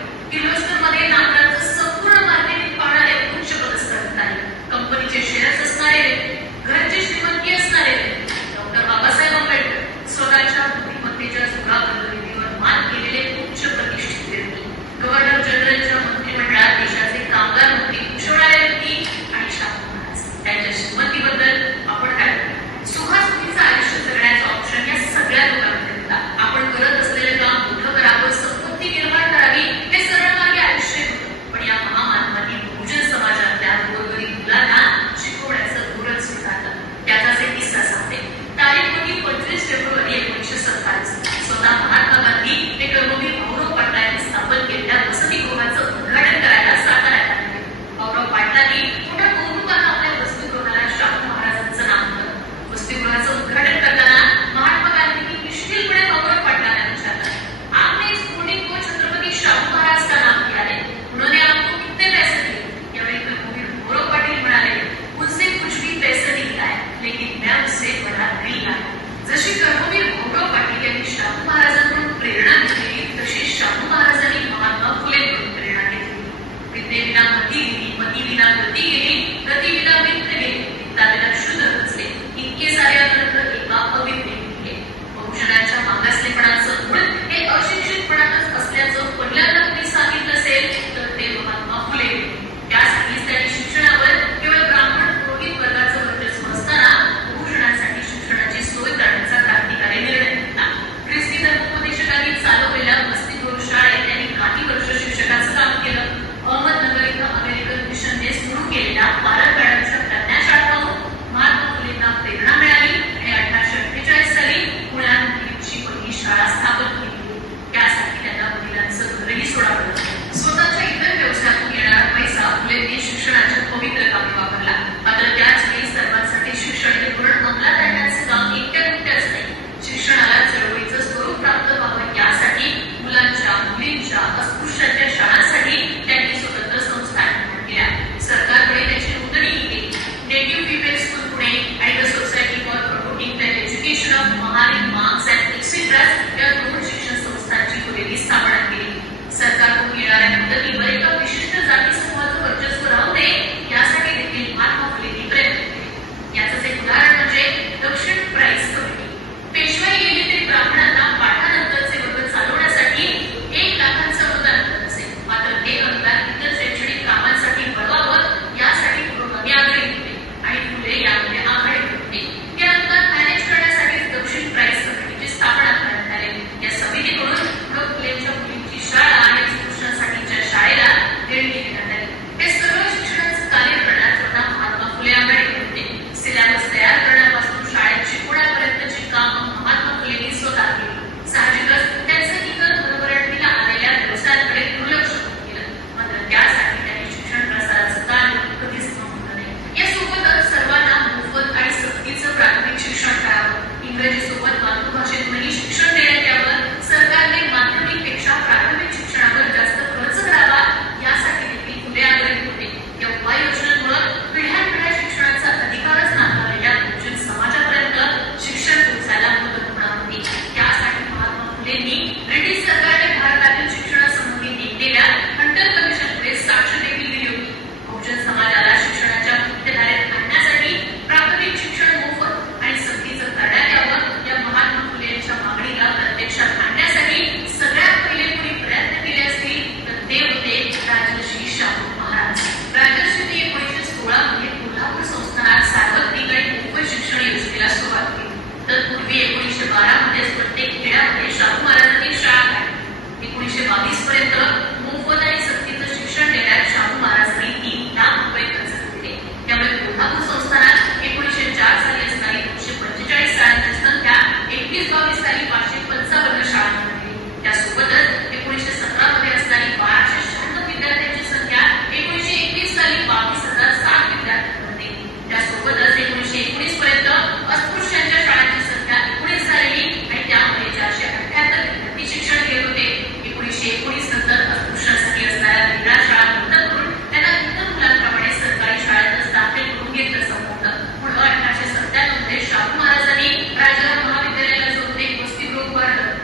मोदींनी ब्रिटिश सरकारने भारतातील शिक्षणासंबंधी नेमलेल्या हंटर कमिशनकडे साक्ष देखील दिली होती. बहुजन समाजाला शिक्षणाच्या मुख्यधारेत आणण्यासाठी प्राथमिक शिक्षण मोफत आणि सक्तीचं करण्यात यावं या महात्मा फुले यांच्या मागणीला प्रत्यक्षात आणण्यासाठी सगळ्यात पहिले कोणी प्रयत्न केले असतील तर ते होते राजर्षी शाहू महाराज. राजर्षींनी 1916 मध्ये कोल्हापूर संस्थानात सार्वत्रिक आणि मोफत शिक्षण योजनेला सुरुवात केली. तत्पूर्वी 1912 मध्ये प्रत्येक खेड्यामध्ये शाहू महाराजांनी शाळा काढली. 1922 पर्यंत मोफत आणि सक्तीचं शिक्षण देण्यात शाहू महाराजांनी 3 लाख रुपये खर्च केले. त्यामुळे कोल्हापूर संस्थानात 1904 साली असणारी 245 शाळांची संख्या 21-22 साली 555 शाळा झाली. त्यासोबतच 1917 मध्ये असणारी 1296 विद्यार्थ्यांची संख्या 1921 साली 22,007 विद्यार्थ्यांमध्ये. त्यासोबतच 1919 पर्यंत अस्पृश्यांच्या शाळांची संख्या 19 झालेली आणि त्यामध्ये 478 विद्यार्थी शिक्षण घेत होते. 1919 नंतर अस्पृश्यांसाठी असणाऱ्या वेगळ्या शाळा बंद करून त्यांना इतर मुलांप्रमाणे सरकारी शाळेतच दाखल करून घेतलं संपूर्ण. पुढे 1897 मध्ये शाहू महाराजांनी राजाराम महाविद्यालयाला जोडून एक वसतिगृह उभारलं.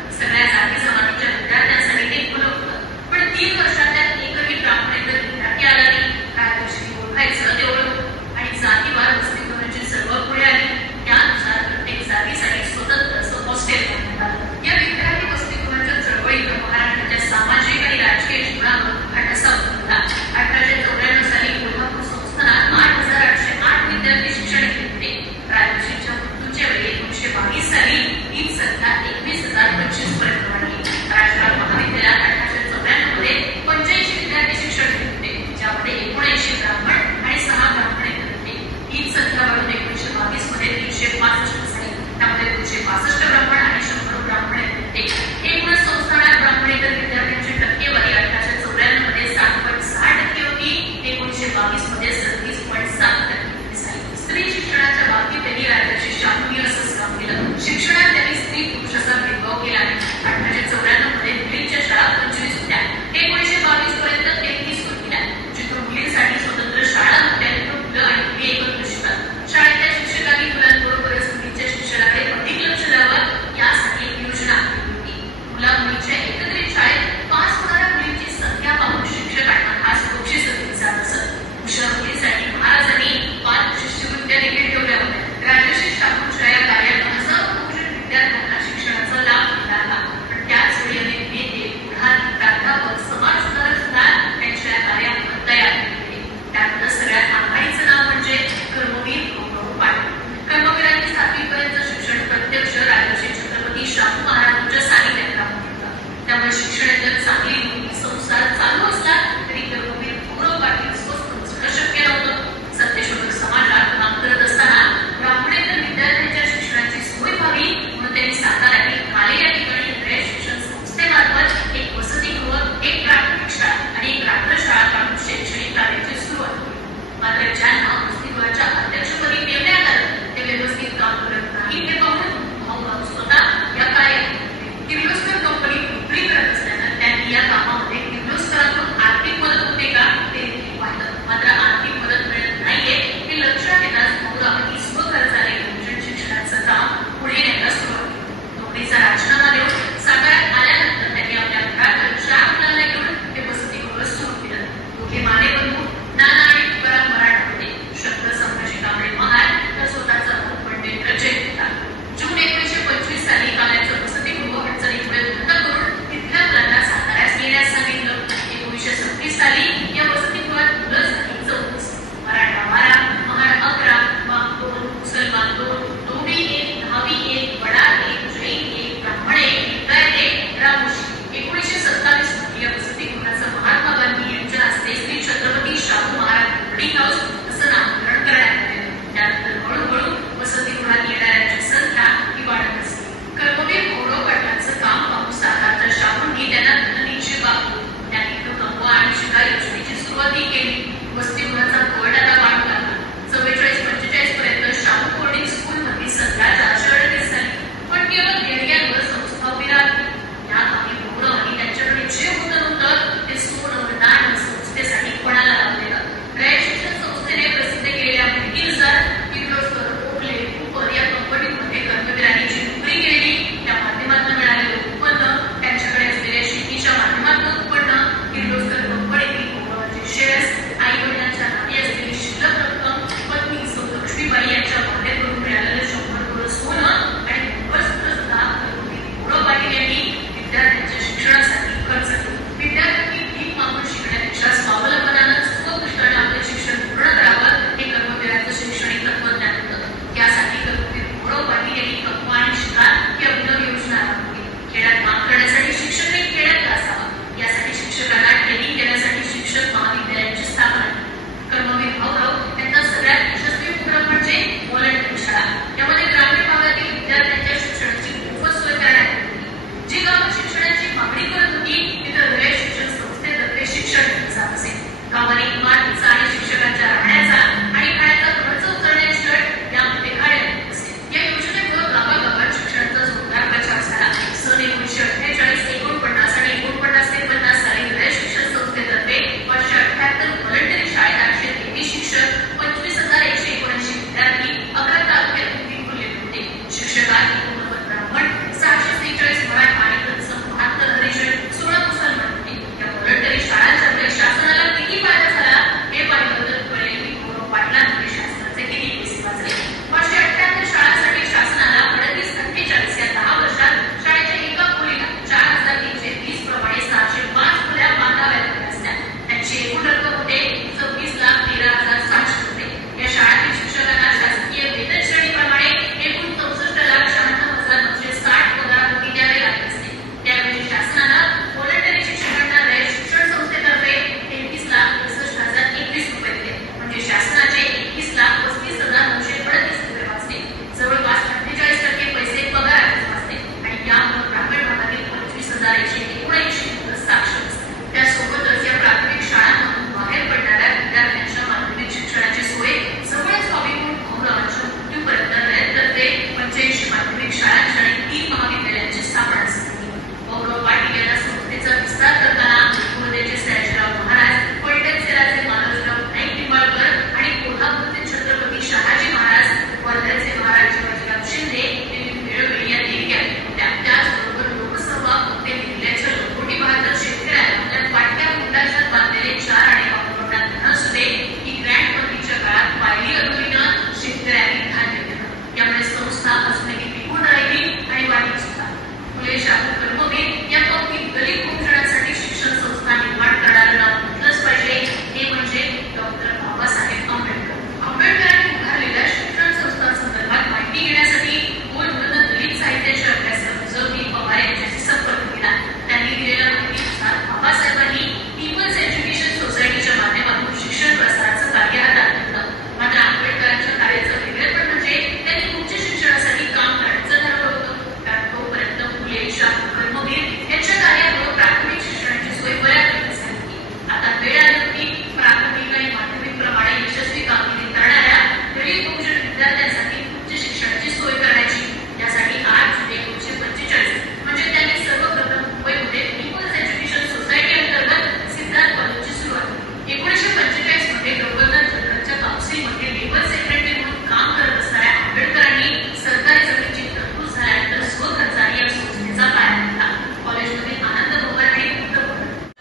शाहू कर्मवीर यांच्या कार्यामुळे प्राथमिक शिक्षणाची सोय बऱ्यापैकी झाली. आता वेळ आली होती प्राथमिक आणि माध्यमिक प्रमाणे यशस्वी कामगिरी करणाऱ्या गरीब बहुजन विद्यार्थ्यांसाठी उच्च शिक्षणाची सोय करायची. यासाठी 8 जुलै 1945 म्हणजे त्यांनी सर्वप्रथम मुंबईमध्ये पीपल्स एज्युकेशन सोसायटी अंतर्गत सिद्धार्थ कॉलेजची सुरुवात. 1945 मध्ये गव्हर्नर जनरलच्या काउन्सिलमध्ये लेबर सेक्रेटरी म्हणून काम करत असणाऱ्या आंबेडकरांनी सरकारी जमिनीची तरतूद झाल्यानंतर स्वखर्चाने या संस्थेचा पाया घातला. कॉलेजमधील आनंद भवन आणि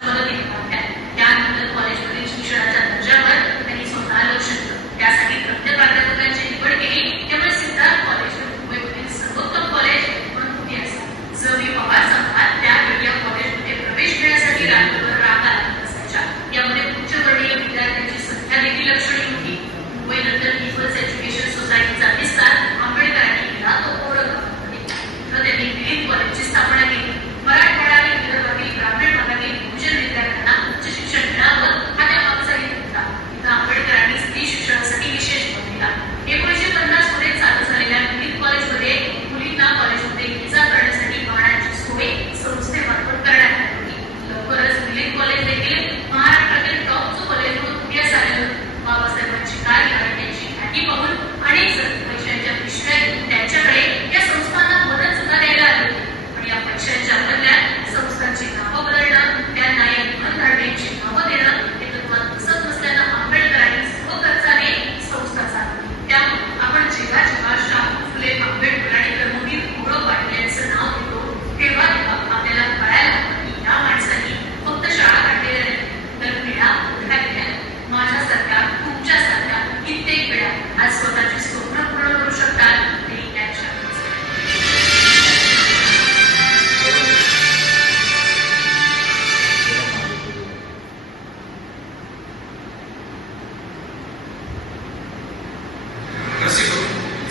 मदतीने होत्या. त्यानंतर कॉलेजमधील शिक्षणाच्या दर्जावर त्यांनी स्वतः लक्ष दिलं. त्यासाठी तज्ञ प्राध्यापकांची निवड केली. त्यामुळे सिद्धार्थ कॉलेज मुंबईमधील सर्वोत्तम कॉलेज म्हणून पुढे असेल. जमी पवार संघात त्यावेळी या कॉलेजमध्ये प्रवेश घेण्यासाठी रात्रभर रांगा लागत असायच्या. यामध्ये उच्चवर्णीय विद्यार्थ्यांची संख्या देखील लक्षणीय होती. मुंबईनंतर पीपल्स एज्युकेशन सोसायटीचा विस्तार आंबेडकरांनी केला तो औरंगाबादमध्ये. तिथं त्यांनी विलीन कॉलेजची स्थापना केली. मराठवाडा आणि विदर्भातील ग्रामीण भागातील बहुजन विद्यार्थ्यांना उच्च शिक्षण मिळावं हा त्या मागचा हेतू होता. तिथं आंबेडकरांनी स्त्री शिक्षणासाठी विशेष भर दिला. 1950 मध्ये चालू झालेल्या विलीन कॉलेजमध्ये मुलींना कॉलेजमध्ये ये जा करण्यासाठी वाहनाची सोय संस्थेमार्फत करण्यात आली होती. लवकरच विलीन कॉलेज देखील महाराष्ट्रातील टॉपचं कॉलेज म्हणून पुढे आलेलं. बाबासाहेबांची कार्य आणि त्यांची ख्याती पाहून अनेक जण पैशांच्या पिशव्या घेऊन त्यांच्याकडे या संस्थांना मदत सुद्धा द्यायला आली होती. पण या पैशांच्या बदल्यात संस्थांची नावं बदलणं, त्यांना या जीवनधारणेची नावं देणं हे तत्वात बसत नसल्यानं आंबेडकरांनी स्वखर्चाने संस्था चालवली. त्यामुळे आपण जेव्हा जेव्हा शाहू फुले आंबेडकर आणि कर्मवीर गौरव पाटील यांचं नाव घेतो तेव्हा तेव्हा आपल्याला कळायला हवं की या माणसांनी फक्त शाळा काढलेल्या नाही, तर पिढ्या उभ्या केल्या. माझ्यासारख्या तुमच्यासारख्या कित्येक वेळा आज स्वतःची स्वप्न पूर्ण करू शकतात ते त्यांच्या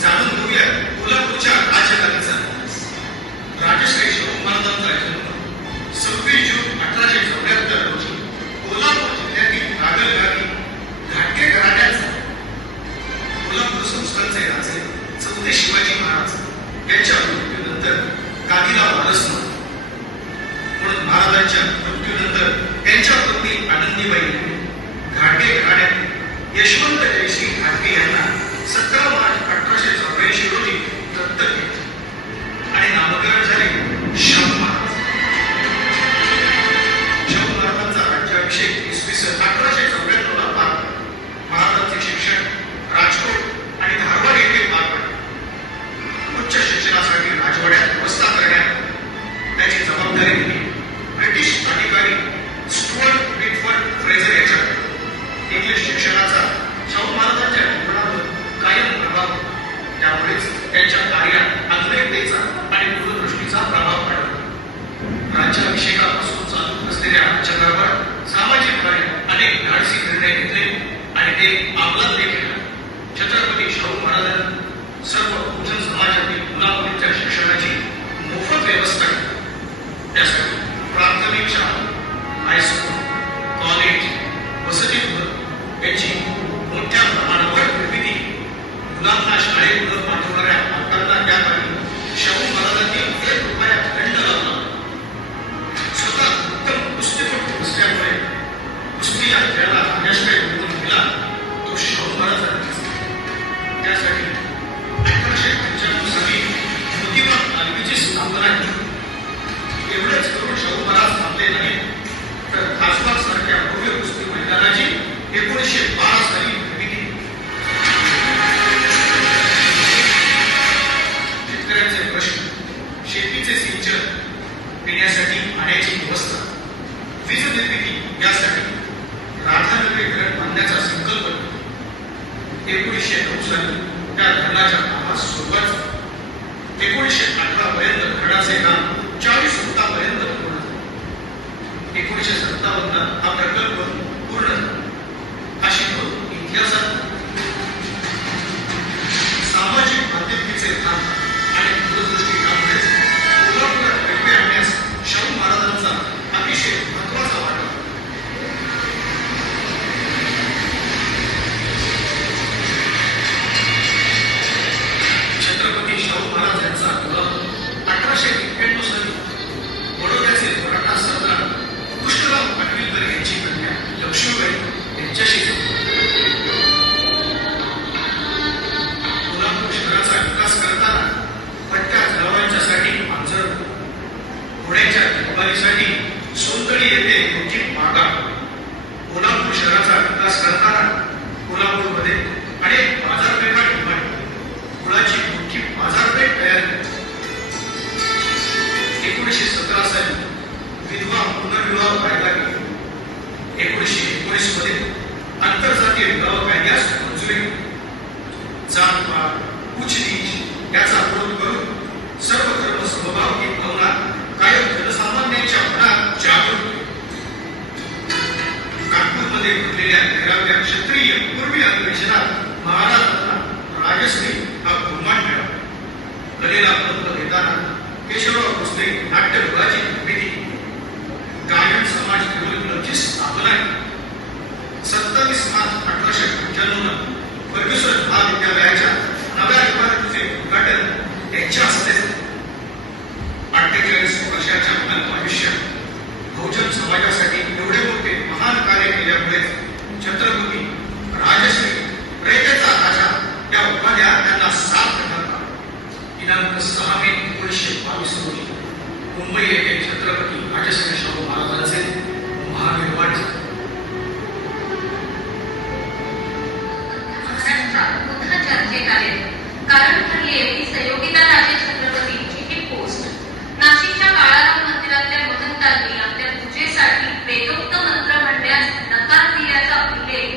जाणून घेऊया कोल्हापूरच्या राजगादीचा राजश्री शाहू महाराजांचा जन्म 26 जून 1874 रोजी कोल्हापूर जिल्ह्यातील कागलगावी घाटगे घराण्याचा. कोल्हापूर संस्थानचे राजे 4 शिवाजी महाराज यांच्या मृत्यूनंतर गादीला वारस नव्हता. म्हणून महाराजांच्या मृत्यूनंतर त्यांच्या पत्नी आनंदीबाई घाटगे घराण्यात यशवंत जयश्री घाटगे यांना 17 मार्च 1884 रोजी दत्तक घेतले आणि नामकरण झाले शाहू महाराज. शाहू महाराजांचा राज्याभिषेक इसवी सन 1894 ला पार पडला. महाराजांचे शिक्षण राजकोट आणि धारवाड येथे पार पडले. उच्च शिक्षणासाठी राजवाड्यात व्यवस्था करण्यात त्याची जबाबदारी दिली. ब्रिटिश अधिकारी स्टुअर्ट बिटफोर्ड फ्रेझर याच्याकडे. इंग्लिश शिक्षणाचा शाहू महाराजांच्या जीवनावर कायम प्रभाव. त्यामुळेच त्यांच्या कार्यात आधुनिकतेचा आणि दूरदृष्टीचा प्रभाव पडला. राज्याभिषेकापासून चालू असलेल्या राज्यकारभारात सामाजिक कार्य अनेक धाडसी निर्णय घेतले आणि ते अंमलात देखील. छत्रपती शाहू महाराजांनी सर्व बहुजन समाजातील मुलामुलींच्या शिक्षणाची मोफत व्यवस्था केली. त्यासाठी प्राथमिक शाळा, हायस्कूल, कॉलेज, वसतिगृह यांची मोठ्या प्रमाणावर निर्मिती. मुलांना शाळेत पाठवणाऱ्या पालकांना त्यासाठी शाहू महाराजांनी 1 रुपया दंड लावला. स्वतः उत्तम कुस्तीपटू असल्यामुळे कुस्ती या खेळाला राजाश्रय मिळवून दिला तो शाहू महाराजांनी. त्यासाठी 1895 साली मोतीबाग तालमीची स्थापना केली. एवढंच करून शाहू महाराज थांबले नाही तर खासबाग सारख्या भव्य कुस्ती मैदानाची 1912 साली निर्मिती. शेतकऱ्यांचे प्रश्न, शेतीचे सिंचन, पिण्यासाठी पाण्याची व्यवस्था, वीज निर्मिती यासाठी राधानगरी धरण बांधण्याचा संकल्प. 1909 साली त्या धरणाच्या कामास सुरुवात झाली. 1918 पर्यंत धरणाचे काम 40 फुटापर्यंत पूर्ण झाले. 1957 हा प्रकल्प पूर्ण झाला. अशी नोंद इतिहासात. सामाजिक आर्थिकतेचे काम आणि दूरदृष्टी यामुळेच कोल्हापुरात रेल्वे आणण्यास शाहू महाराजांचा अतिशय महत्वाचा वाटा. छत्रपती शाहू महाराज यांचा विवाह 1891 साली उन्हाळ्याच्या दिवाळीसाठी सोनतळी येथे मोठी बागा. कोल्हापूर शहराचा विकास करताना कोल्हापूरमध्ये अनेक बाजारपेठा निर्माण गुळाची मोठी बाजारपेठ तयार केली. 1917 साली विधवा पुनर्विवाह कायदा केला. 1919 मध्ये आंतरजातीय विवाह कायद्यास मंजुरी. जातपात उच्च नीच याचा विरोध करून सर्व धर्म समभाव ही भावना कायम जनसामान्यांच्या मनात जागृत केली. नागपूरमध्ये घडलेल्या 13व्या क्षत्रिय पूर्वी अधिवेशनात महाराजांना राजश्री हा बहुमान मिळाला. कलेला महत्व देताना केशवराव भोसले नाट्यगृहाची निर्मिती, गायन समाज विरोधी क्लबची स्थापना केली. 27 मार्च 1895 फर्ग्युसन महाविद्यालयाच्या नव्या इमारतीचे उद्घाटन यांच्या हस्ते झाले. 48 वर्षाच्या अनंत आयुष्यात बहुजन समाजासाठी एवढे मोठे महान कार्य केल्यामुळे छत्रपती राजश्री रयतेचा राजा या उपाध्या त्यांना साथ करण्यात आला. दिनांक 6 मे 1922 रोजी मुंबई येथे छत्रपती राजश्री शाहू महाराजांचे महानिर्वाण झाले. महाराष्ट्रात पुन्हा चर्चेत आले कारण ठरली की संयोगिता राजे छत्रपतींची ही पोस्ट. नाशिकच्या काळाराम मंदिरातल्या महंतांनी आपल्या पूजेसाठी वेदोक्त मंत्र म्हणण्यास नकार दिल्याचा उल्लेख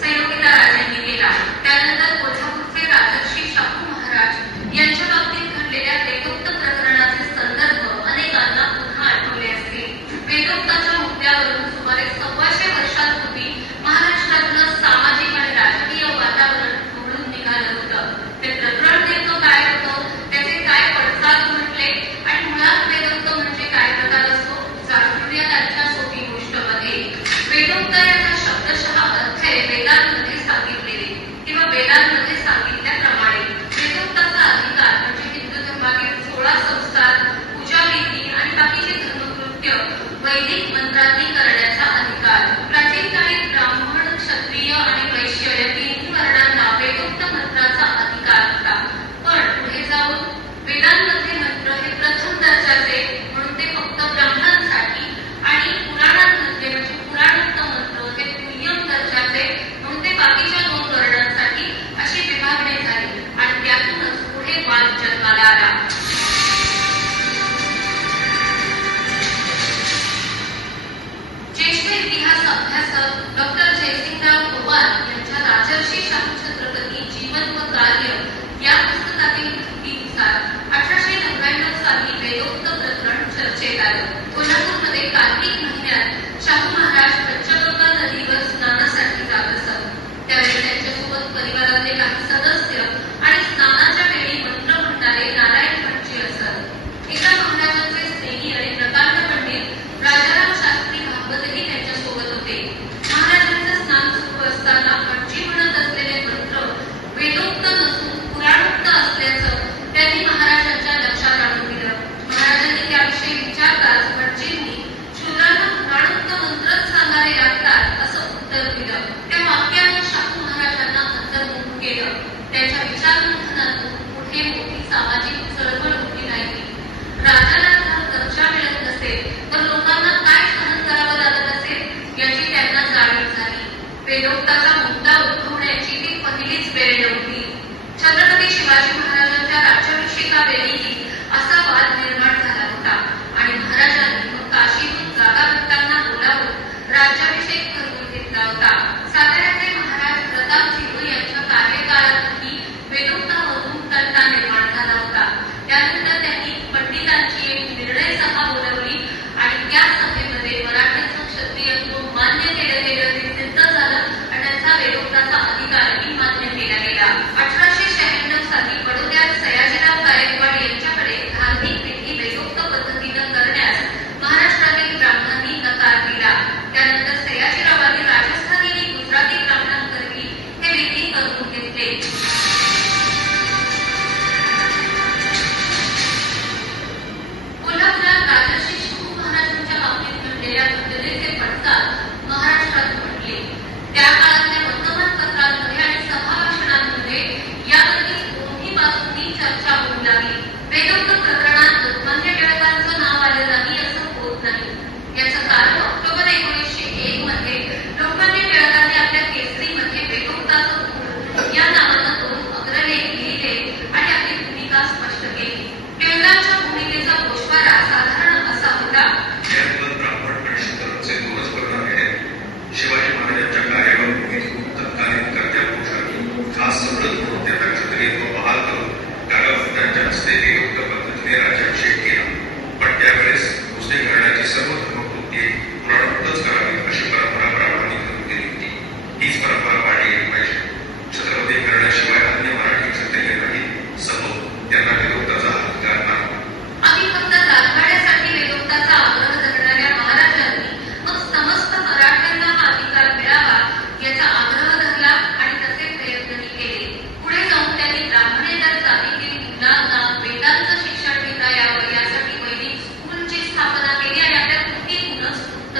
संयोगिता राजांनी केला. त्यानंतर कोल्हापूरचे राजर्षी शाहू महाराज यांच्या बाबतीत घडलेल्या वेदोक्त प्रकरणाचे संदर्भ अनेकांना पुन्हा आठवले असतील. वेदोक्ताच्या मुद्द्यावरून सुमारे 125 वर्षांपूर्वी महाराष्ट्रातलं सामाजिक आणि राजकीय वातावरण ढवळून निघालं होतं. ते प्रकरण नेमकं काय होतं, त्याचे काय पडसाद म्हटले आणि मुळात वेदोक्त म्हणजे काय प्रकार असतो जाणून घेऊया आजच्या सोपी गोष्टमध्ये. वेदोक्त याचा शब्दशः अर्थ आहे वेदांमध्ये सांगितलेले किंवा वेदांमध्ये सांगितल्याप्रमाणे. वेदोक्ताचा अधिकार म्हणजे हिंदू धर्मातील 16 संस्कार, पूजाविधी आणि बाकीचे धर्मकृत्य वैदिक मंत्रांनी करण्याचा अधिकार. प्राचीन काळी ब्राह्मण, क्षत्रिय आणि वैश्य या तिन्ही वर्णांना वेदोक्त मंत्राचा अधिकार होता. पण पुढे जाऊन वेदांमध्ये मंत्र हे प्रथम दर्जाचे म्हणून ते फक्त ब्राह्मणांसाठी आणि पुराणांमध्ये म्हणजे पुराणोक्त मंत्र हे दुय्यम दर्जाचे म्हणून ते बाकीच्या 2 वर्णांसाठी अशी विभागणी झाली आणि त्यातूनच पुढे वाद जन्माला आला. ज्येष्ठ इतिहास अभ्यासक डॉक्टर जयसिंगराव पवार यांच्या राजर्षी शाहू छत्रपती जीवन व कार्य या पुस्तकातील माहितीनुसार 1899 साली वेदोक्त प्रकरण चर्चेत आलं. कोल्हापूरमध्ये कार्तिक महिन्यात शाहू महाराज पंचगंगा नदीवर स्नानासाठी जात असत. त्यावेळी त्यांच्यासोबत परिवारातले काही सदस्य आणि स्नानाच्या वेळी मंत्र म्हणणारे नारायण पंची असत. एका महाराजांचे स्नेही आणि नकाम्य पंडित राजाराम शास्त्री भागवतही त्यांच्यासोबत होते. महाराजांचं स्नान सुरू असताना पंची म्हणत असलेले मंत्र वेदोक्त नसून पुराणोक्त असल्याचं त्यांनी महाराजांच्या लक्षात आणून दिलं. महाराजांनी त्याविषयी विचारताच पंचींनी शूद्रांना पुराणोक्त मंत्रच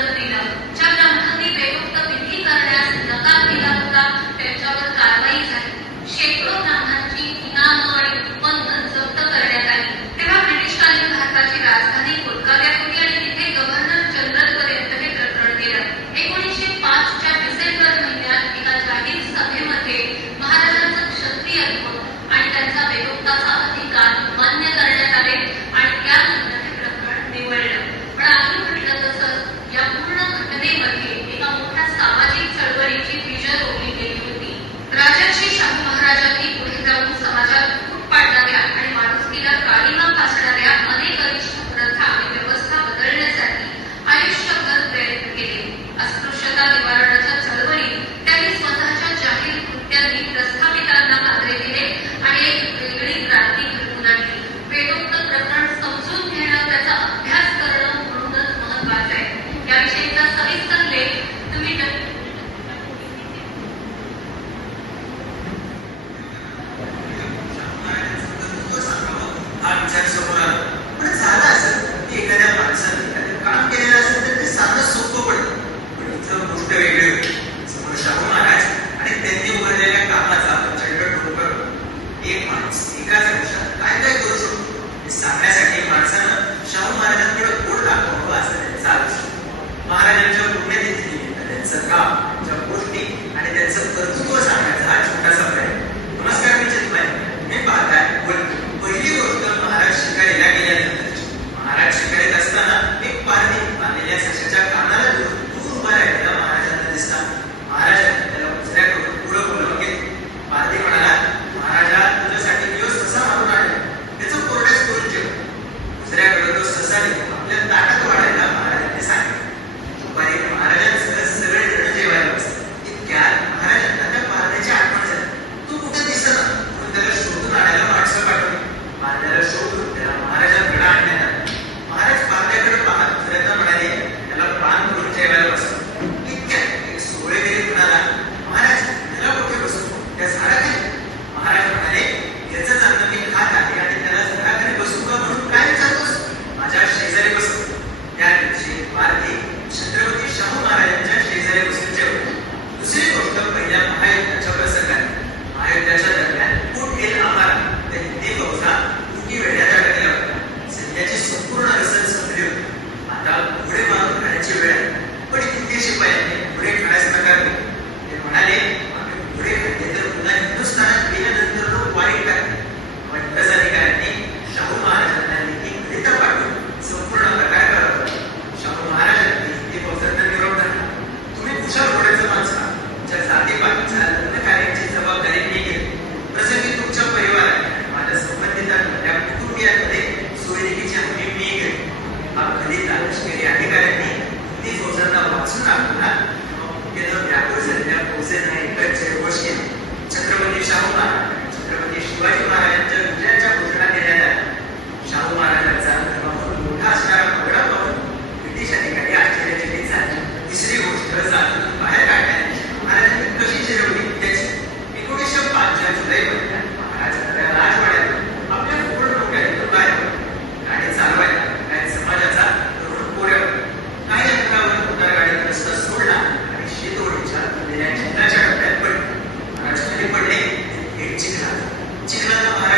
उत्तर दिलं. ज्या ब्राह्मणांनी वेदोक्त विधी करण्यास नकार दिला होता त्यांच्यावर कारवाई झाली. शेकडो ब्राह्मणांची इनाम आणि उत्पन्न जप्त करण्यात आली. तेव्हा ब्रिटिशकालीन भारताची राजधानी कोलकात्यात होती आणि तिथे गव्हर्नर जनरलपर्यंत हे प्रकरण गेलं. 1905च्या डिसेंबर महिन्यात एका जाहीर सभेमध्ये महाराजांचं क्षत्रियत्व आणि त्यांचा वेदोक्ताचा अधिकार मान्य करण्यात आले आणि त्यानंतर हे प्रकरण निवडलं. पण अजून म्हटलं तसं या पूर्ण घटनेमध्ये एका मोठ्या सामाजिक चळवळीची बीज रोवली गेली होती. राजर्षी शाहू महाराजांनी पुढे जाऊन समाजात फूट पाडणाऱ्या आणि माणुसकीला काळीमा फासणाऱ्या अनेक अनिष्ट प्रथा आणि व्यवस्था बदलण्यासाठी आयुष्यभर प्रयत्न केले. अस्पृश्यता निवारणाच्या चळवळीत त्यांनी स्वतःच्या जाहीर कृत्यांनी प्रस्थापितांना आदरे दिले आणि एक वेगळी क्रांती घडवून आणली. वेदोक्त प्रकरण समजून घेणं, त्याचा अभ्यास करणं म्हणूनच महत्वाचं आहे. याविषयीचा सविस्तर लेख तुम्ही हा विचार समोर आला. पण झालं असं की एखाद्या माणसाने काम केलेलं असेल तर ते सांगणं सोपं पडतं. पण इथं गोष्ट वेगळी होती. समोर शाहू महाराज आणि त्यांनी उभारलेल्या कामाचा प्रचंड डोंगर. एक माणूस एकाच आयुष्यात काय काय करू शकतो हे सांगण्यासाठी माणसानं शाहू महाराजांकडे बोट दाखवावं असं त्यांचं आयुष्य. महाराजांच्या पुण्यतिथी, त्यांचं काम, त्यांच्या गोष्टी आणि त्यांचं कर्तृत्व सांगण्याचा हा छोटासा प्रयत्न. नमस्कार, मी चिन्मय. मी पाहताय पहिली गोष्ट महाराज शिकारीला गेल्यानंतर. महाराज शिकारीत असताना एक पारधी बांधलेल्या सशाच्या कानाला दूर उभा राहिलेला महाराजांना दिसला. महाराजांनी त्याला दुसऱ्याकडून पुढं बोलवून घेतलं. पारधी म्हणाला, महाराजा तुझ्यासाठी दिवस ससा मारून आणला, त्याचं कोरड्याच करून जेव. दुसऱ्याकडे तो ससा आपल्या ताटात वाढायला महाराजांनी सांगितलं. दुपारी महाराजांसह सगळे जण जेवायला बसले. इतक्यात महाराजांना त्या पारध्याची आठवण झाली. तू कुठे दिसना म्हणून त्याला शोधून आणायला माणसं पाठवली. पारध्याला शोधून त्याला महाराजांकडे आणण्यात आलं. महाराज पारध्याकडे पाहत दुसऱ्यांना म्हणाले, त्याला पान करून जेवायला बसतो. इतक्यात एक सोहळेगिरी म्हणाला, महाराज त्याला कुठे बसतो? त्या झाडाखाली. महाराज म्हणाले, याचं अन्न मी खात आहे आणि त्याला झाडाखाली बसू का म्हणून काय विचारतोस? माझ्या शेजारी बसतो. त्या दिवशी पारधी छत्रपती शाहू महाराजांच्या शेजारी बसून जेवतो. दुसरी गोष्ट पहिल्या महायुद्धाच्या प्रसंगात. महायुद्धाच्या दरम्यान फूट येईल आम्हाला त्या हिंदी फौजा तुर्की वेढ्यात अडकल्या होत्या. सैन्याची संपूर्ण रसद संपली होती. आता पुढे मारून खाण्याची वेळ आहे. पण हिंदी शिपायांनी पुढे खाण्यास नकार दिला. ते म्हणाले, आम्ही पुढे खाल्ले तर पुन्हा हिंदुस्थानात गेल्यानंतर लोक वाईट टाकले. मद्रास अधिकाऱ्यांनी शाहू महाराजांना लेखी कविता पाठवून संपूर्ण प्रकार करावा. शाहू महाराजांनी हिंदी फौजांना निरोप धरला, तुम्ही कुशल घोड्याचं माणसं, तुमच्या जातीपातीच्या लग्न कार्याची जबाबदारी मी घेतली. प्रसंगी तुमच्या परिवाराने माझ्या संबंधितांना कुटुंबियांमध्ये सोयीची हमी मी घेतली. हा खलिता लष्करी अधिकाऱ्यांनी हिंदी फौजांना वाचून दाखवला. मुख्यतः व्याकुळ झालेल्या फौजेनं एकच जयघोष केला. छत्रपती शाहू महाराज, छत्रपती शिवाजी महाराजांच्या विजयाच्या घोषणा देण्यात आल्या. शाहू महाराजांचा धर्मावर मोठा असणारा पगडा पाहून ब्रिटिश अधिकारी आश्चर्यचकित झाले. तिसरी गोष्ट जातीतून बाहेर काढण्याची महाराजांनी कशी शिरवली त्याची. 1905च्या जुलै महिन्यात महाराजांच्या राजवाड्यात आपल्या मूळ नोकऱ्यातून बाहेर पडले. गाडी चालवायला काही समाजाचा तरुण पोऱ्या काही अंतरावर मोटार गाडीत रस्ता सोडला आणि शेतवडीच्या चिखलाच्या डब्यात पडले. महाराज खाली पडले, थेट चिखलात. चिखलाचा महाराज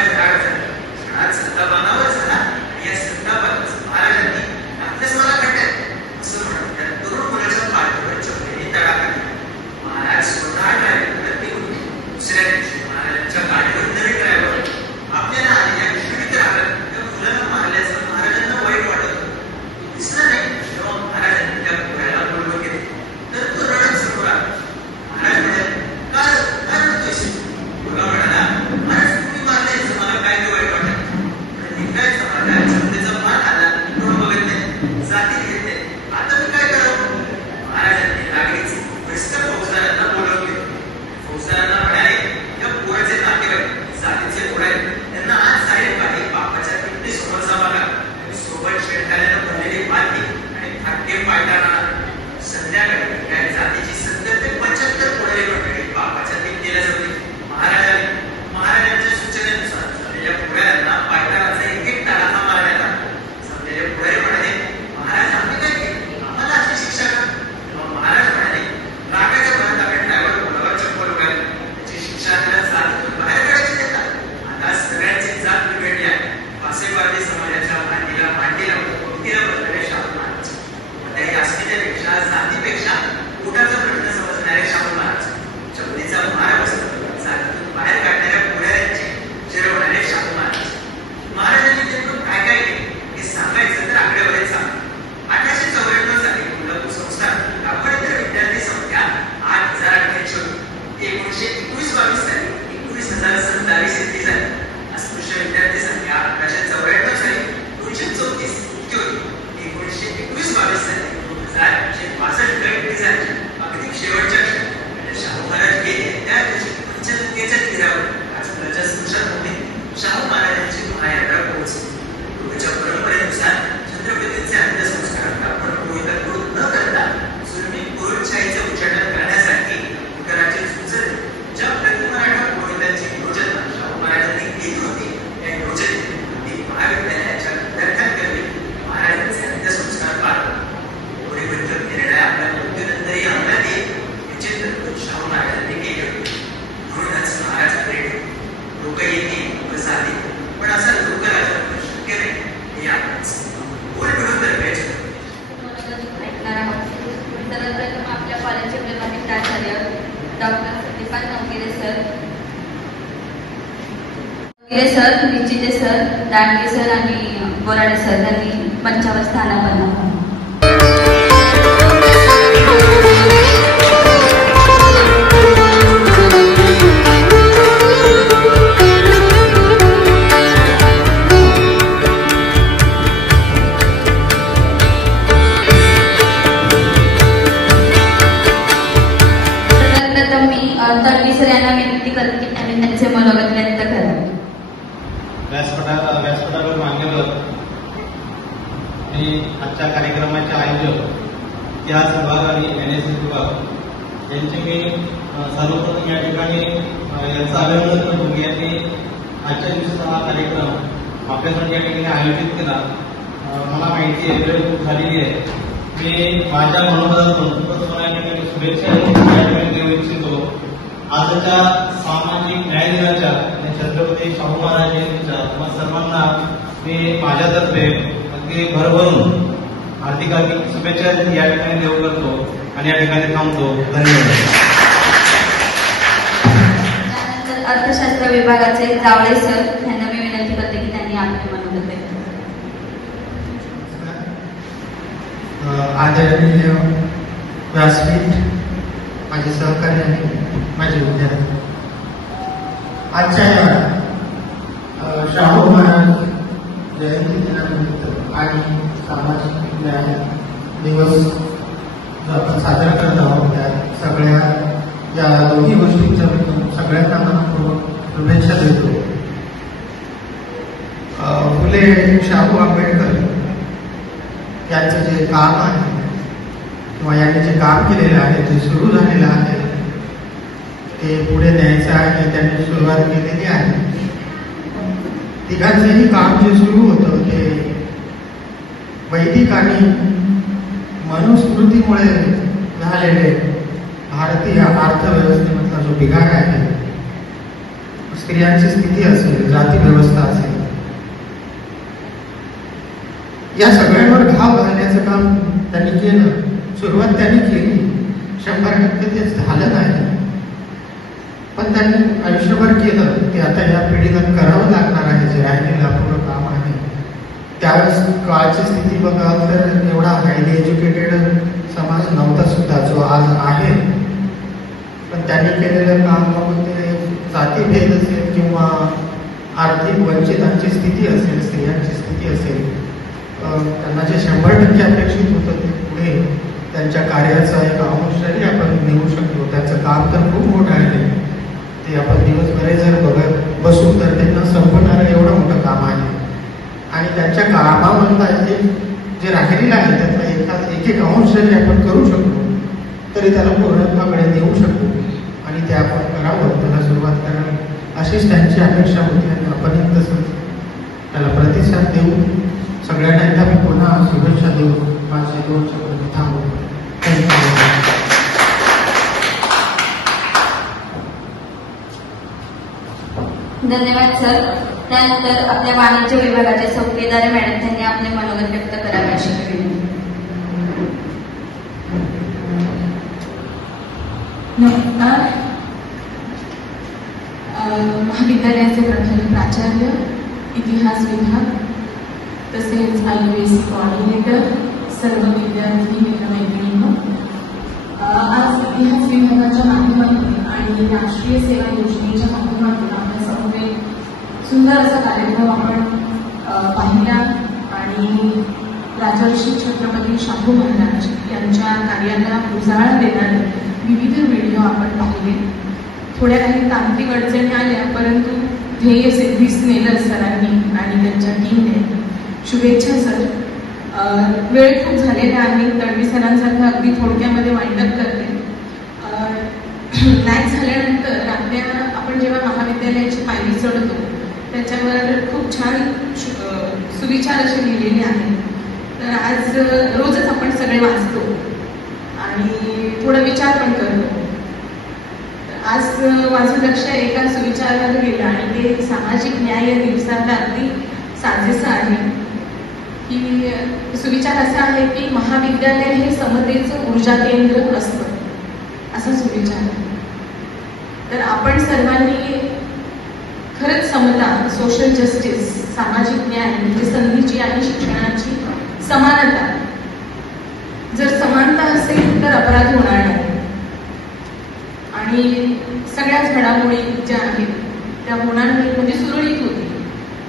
डॉक्टर संदीपान नवगिरे सर, निश्चिते सर, दांडगे सर आणि बोराडे सर यांनी मंचावर स्थानापन्न. तडवी सर यांना विनंती करते की त्यांनी त्यांचे मनोगत व्यक्त करावे. व्यासपीठावर मान्यवर आणि आजच्या कार्यक्रमाचे आयोजक, इतिहास विभाग आणि NSS विभाग यांचे मी सर्वप्रथम या ठिकाणी यांचं अभिनंदन करतो की यांनी आजच्या दिवसाचा हा कार्यक्रम आपल्यासाठी या ठिकाणी आयोजित केला. मला माहिती आहे वेळ खूप झालेली आहे. मी माझ्या मनोगतातून या ठिकाणी शुभेच्छा देऊ इच्छितो. आजच्या सामाजिक न्याय दिनाच्या छत्रपती शाहू महाराज जयंतीच्या तुम्हा सर्वांना मी माझ्यातर्फे अगदी भरभरून हार्दिक शुभेच्छा या ठिकाणी देऊ करतो आणि या ठिकाणी थांबतो. धन्यवाद. त्यानंतर अर्थशास्त्र विभागाचे जावळे सर यांना मी विनंती करते की त्यांनी आपले मनोगत व्यक्त करावे. आदरणीय व्यासपीठ, माझे सहकारी आणि माझे विद्यार्थी, आजच्या या शाहू महाराज जयंती दिनानिमित्त आणि सामाजिक न्याय दिवस जो आपण साजरा करत आहोत त्यात सगळ्या या दोन्ही गोष्टींच्या सगळ्यांना मनपूर्वक शुभेच्छा देतो. फुले शाहू आंबेडकर यांचं जे काम आहे किंवा यांनी जे काम केलेलं आहे, जे सुरू झालेलं आहे ते पुढे न्यायचं आहे. त्यांनी सुरुवात केलेली आहे. तिघांचंही काम जे सुरू होतं ते वैदिक आणि मनुस्मृतीमुळे झालेले भारतीय अर्थव्यवस्थेमधला जो बिघाड आहे, स्त्रियांची स्थिती असेल, जाती व्यवस्था असेल, या सगळ्यांवर घाव घालण्याचं काम त्यांनी केलं. सुरुवात त्यांनी केली. 100% ते झालं नाही, पण त्यांनी आयुष्यभर केलं. ते आता या पिढीला करावं लागणार आहे. जे राहिलेलं अपूर्ण काम आहे. त्यावेळेस काळची स्थिती बघाल तर एवढा हायली एज्युकेटेड समाज नव्हता सुद्धा जो आज आहे. पण त्यांनी केलेलं काम बघून ते जातीभेद असेल किंवा आर्थिक वंचितांची स्थिती असेल, स्त्रियांची स्थिती असेल, त्यांना जे 100% अपेक्षित होतं ते पुढे त्यांच्या कार्याचा एक अंशही आपण नेऊ शकतो. त्याचं काम तर खूप मोठं आहे. ते आपण दिवसभर जर बघत बसू तर त्यांना संपणारं एवढं मोठं काम आहे. आणि त्यांच्या कामामधला जे राहिलेलं आहे त्यातला एक अंश जरी आपण करू शकतो तरी त्याला पूर्णत्वाकडे नेऊ शकतो. आणि ते आपण करावं, त्याला सुरुवात करावी अशीच त्यांची अपेक्षा होती. आणि आपण तसंच त्याला प्रतिसाद देऊ. सगळ्यांना एकदा मी पुन्हा शुभेच्छा देऊ. माझे 2 शब्द थांबवतो. धन्यवाद सर. त्यानंतर आपल्या वाणिज्य विभागाचे चौकीदार मॅडम त्यांनी आपले मनोगत व्यक्त करावे अशी विनंती. नमस्कार. महाविद्यालयाचे प्रथम प्राचार्य, इतिहास विभाग तसेच IUAC कोऑर्डिनेटर, सर्व विद्यार्थी मित्रमैत्रिणींनो, आज इतिहास विभागाच्या माध्यमातून आणि राष्ट्रीय सेवा योजनेच्या माध्यमातून आपल्यासमोर एक सुंदर असा कार्यक्रम आपण पाहिला. आणि राजर्षी छत्रपती शाहू महाराज यांच्या कार्याला उजाळा देणारे विविध व्हिडिओ आपण पाहिले. थोड्या काही तांत्रिक अडचणी आल्या, परंतु ध्येय सिद्धीस नेलं सरांनी आणि त्यांच्या टीमने. शुभेच्छा सर. वेळ खूप झालेला आहे. तडवी सरांसारखं अगदी थोडक्यामध्ये वाइंडअप करते. मॅच झाल्यानंतर आपण जेव्हा महाविद्यालयाची पायरी चढतो त्याच्यावर खूप छान सुविचार असे लिहिलेले आहेत. तर आज रोजच आपण सगळे वाचतो आणि थोडा विचार पण करतो. आज माझं लक्ष एका सुविचारावर गेलं आणि ते सामाजिक न्याय दिवसाला अगदी साजेसं आहे. की सुविचार असा आहे की महाविद्यालय हे समतेचं ऊर्जा केंद्र असतं, असा सुविचार आहे. तर आपण सर्वांनी खरंच समता, सोशल जस्टिस, सामाजिक न्याय म्हणजे संधीची आणि शिक्षणाची समानता, जर समानता असेल तर अपराध होणार नाही आणि सगळ्याच घडामोडी ज्या आहेत त्या होणार नाही, म्हणजे सुरळीत होतील.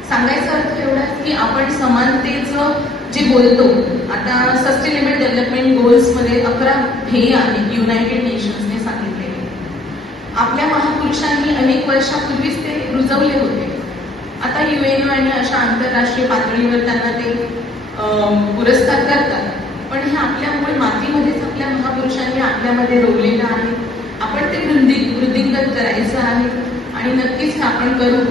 सांगायचा अर्थ एवढाच की आपण समानतेचं जे बोलतो, आता सस्टेनेबल डेव्हलपमेंट गोल्समध्ये 11 ध्येय आहेत युनायटेड नेशन्सने सांगितलेले. आपल्या महापुरुषांनी अनेक वर्षापूर्वीच ते रुजवले होते. आता UNO आणि अशा आंतरराष्ट्रीय पातळीवर त्यांना ते पुरस्कार करतात, पण हे आपल्या मूळ मातीमध्येच आपल्या महापुरुषांनी आपल्यामध्ये रोवलेलं आहे. आपण ते वृद्धिंगत करायचं आहे आणि नक्कीच हे आपण करू.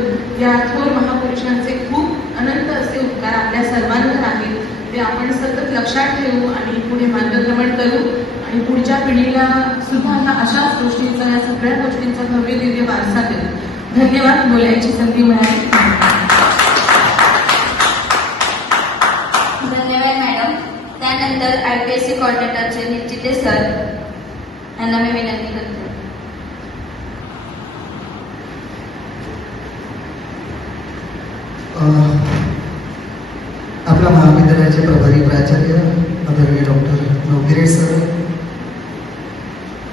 या थोर महापुरुषांचे खूप अनंत असे उपकार आपल्या सर्वांवर आहेत, ते आपण सतत लक्षात ठेवू आणि पुढे मार्गक्रमण करू आणि पुढच्या पिढीला सुद्धा ह्या अशाच गोष्टींचा, या सगळ्या गोष्टींचा भव्य दिव्य वारसा देऊ. धन्यवाद. बोलायची संधी मिळाली. धन्यवाद मॅडम. त्यानंतर IPSC कोऑर्डिनेटरचे निश्चिते सर यांना मी विनंती करते. आपल्या महाविद्यालयाचे प्रभारी प्राचार्य आदरणीय डॉक्टर नवगिरे सर,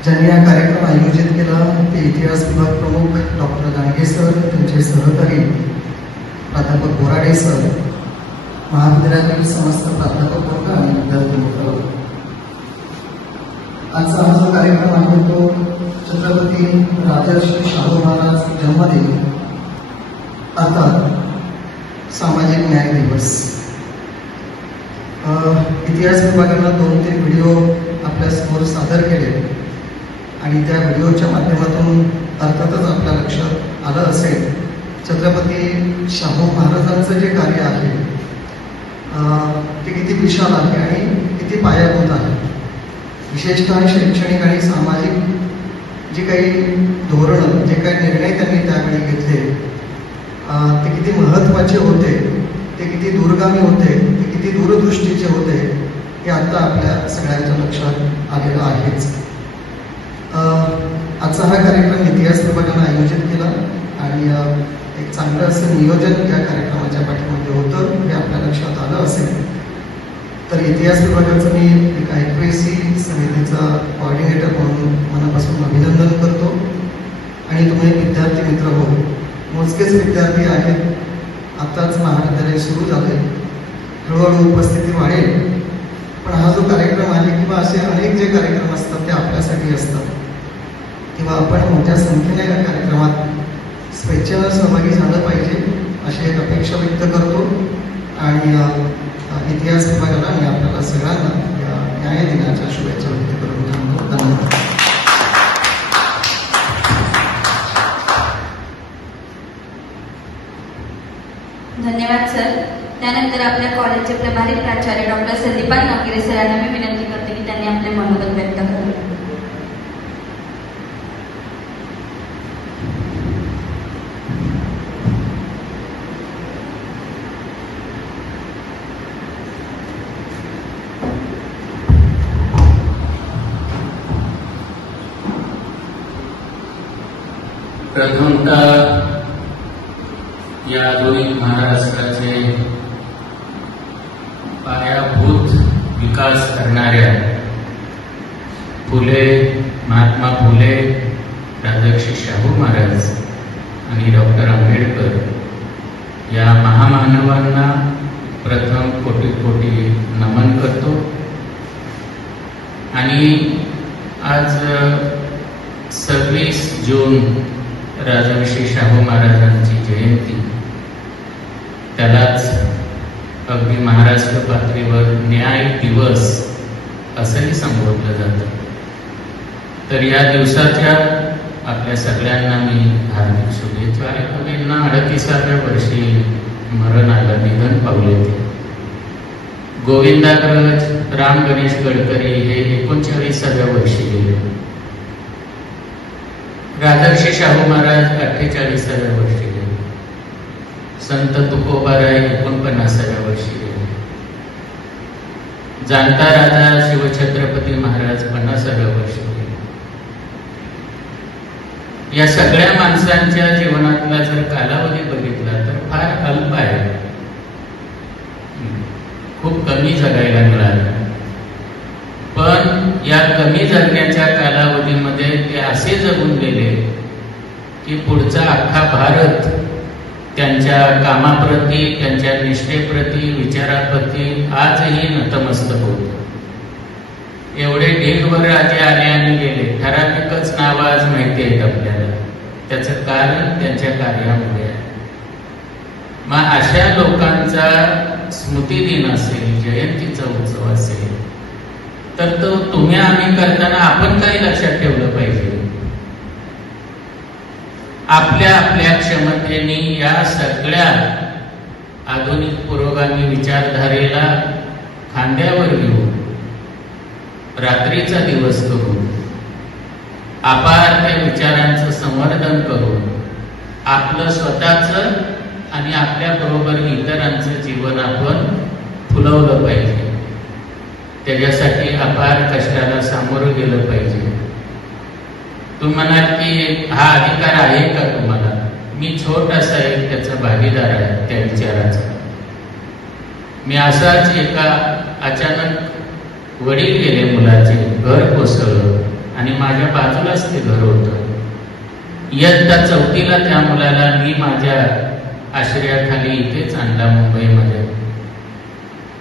ज्यांनी हा कार्यक्रम आयोजित केला, ते इतिहास विभाग प्रमुख डॉक्टर दांडगे सर, त्यांचे सहकारी प्राध्यापक बोराडे सर, महाविद्यालयातील समस्त प्राध्यापक वर्ग आणि विद्यार्थी मित्र. आजचा हा जो कार्यक्रम आहे तो छत्रपती राजर्षी शाहू महाराज जन्मदिन अर्थात सामाजिक न्याय दिवस. इतिहास विभागानं 2-3 व्हिडिओ आपल्या समोर सादर केले आणि त्या व्हिडिओच्या माध्यमातून अर्थातच आपल्या लक्षात आलं असेल छत्रपती शाहू महाराजांचं जे कार्य आहे ते किती विशाल आहे आणि किती पायाभूत आहे. विशेषतः शैक्षणिक आणि सामाजिक जे काही धोरणं, जे काही निर्णय त्यांनी त्यावेळी घेतले ते किती महत्त्वाचे होते, ते किती दूरगामी होते, ते किती दूरदृष्टीचे होते, हे आता आपल्या सगळ्यांच्या लक्षात आलेलं आहेच. आजचा हा कार्यक्रम इतिहास विभागानं आयोजित केला आणि एक चांगलं असं नियोजन या कार्यक्रमाच्या पाठीमध्ये होतं हे आपल्या लक्षात आलं असेल. तर इतिहास विभागाचं मी एक IPSC समितीचा कोऑर्डिनेटर म्हणून मनापासून अभिनंदन करतो आणि तुम्ही विद्यार्थी मित्र हो, मोजकेच विद्यार्थी आहेत, आत्ताच महाविद्यालय सुरू झाले, हळूहळू उपस्थिती वाढेल. पण हा जो कार्यक्रम आहे किंवा असे अनेक जे कार्यक्रम असतात ते आपल्यासाठी असतात किंवा आपण मोठ्या संख्येने या कार्यक्रमात स्वेच्छेनं सहभागी झालं पाहिजे अशी एक अपेक्षा व्यक्त करतो आणि इतिहास विभागाला आणि आपल्याला सगळ्यांना या न्याय दिनाच्या शुभेच्छा व्यक्त करून थांबतो. धन्यवाद. धन्यवाद सर. त्यानंतर आपल्या कॉलेजचे प्रभारी प्राचार्य डॉक्टर संदीपान नवगिरे सर यांना मी विनंती करते की त्यांनी आपले मनोगत व्यक्त करावे. प्रथमतः या आधुनिक महाराष्ट्राचे पायाभूत विकास करणाऱ्या फुले, महात्मा फुले, राजर्षी शाहू महाराज आणि डॉक्टर आंबेडकर या महामानवांना प्रथम कोटी कोटी नमन करतो. आणि आज 26 जून राजर्षी शाहू महाराजांची जयंती, त्यालाच अगदी महाराष्ट्र पातळीवर न्याय दिवस असंही संबोधलं जातं. तर या दिवसाच्या आपल्या सगळ्यांना मी हार्दिक शुभेच्छा. कवींना 38व्या वर्षी मरण आलं, निधन पावले ते. गोविंदाग्रज राम गणेश गडकरी हे 39व्या वर्षी गेले. राजर्षी शाहू महाराज 48व्या वर्षी गेले. संत तुकोबाराय 49व्या वर्षी गेले. जाणता राजा शिवछत्रपती महाराज 50व्या वर्षी गेले. या सगळ्या माणसांच्या जीवनातला जर कालावधी बघितला तर फार अल्प आहे, खूप कमी जगायला मिळालं. पण या कमी जगण्याच्या कालावधीमध्ये ते असे जगून गेले की पुढचा अख्खा भारत त्यांच्या कामाप्रती, त्यांच्या निष्ठेप्रती, विचाराप्रती आजही नतमस्तक होतो. एवढे ढेगभर राजे आले आणि गेले, ठराविकच नावं आज माहिती आहेत आपल्याला. त्याचं कारण त्यांच्या कार्यामुळे आहे. मग अशा लोकांचा स्मृतिदिन असेल, जयंतीचा उत्सव असेल, तर तो तुम्ही आम्ही करताना आपण काही लक्षात ठेवलं पाहिजे. आपल्या आपल्या क्षमतेने या सगळ्या आधुनिक पुरोगामी विचारधारेला खांद्यावर घेऊन रात्रीचा दिवस करून, अपार त्या विचारांचं संवर्धन करून आपलं स्वतःचं आणि आपल्या बरोबर इतरांचं जीवन आपण फुलवलं पाहिजे. त्याच्यासाठी अपार कष्टाला सामोरं गेलं पाहिजे. तुम्ही म्हणाल की हा अधिकार आहे का तुम्हाला? मी छोटासा एक त्याचा भागीदार आहे त्या विचाराचा. मी असाच एका अचानक वडील गेले मुलाचे, घर कोसळलं आणि माझ्या बाजूलाच ते घर होतं. इयत्ता 4थीला त्या मुलाला मी माझ्या आश्रयाखाली इथेच आणला मुंबईमध्ये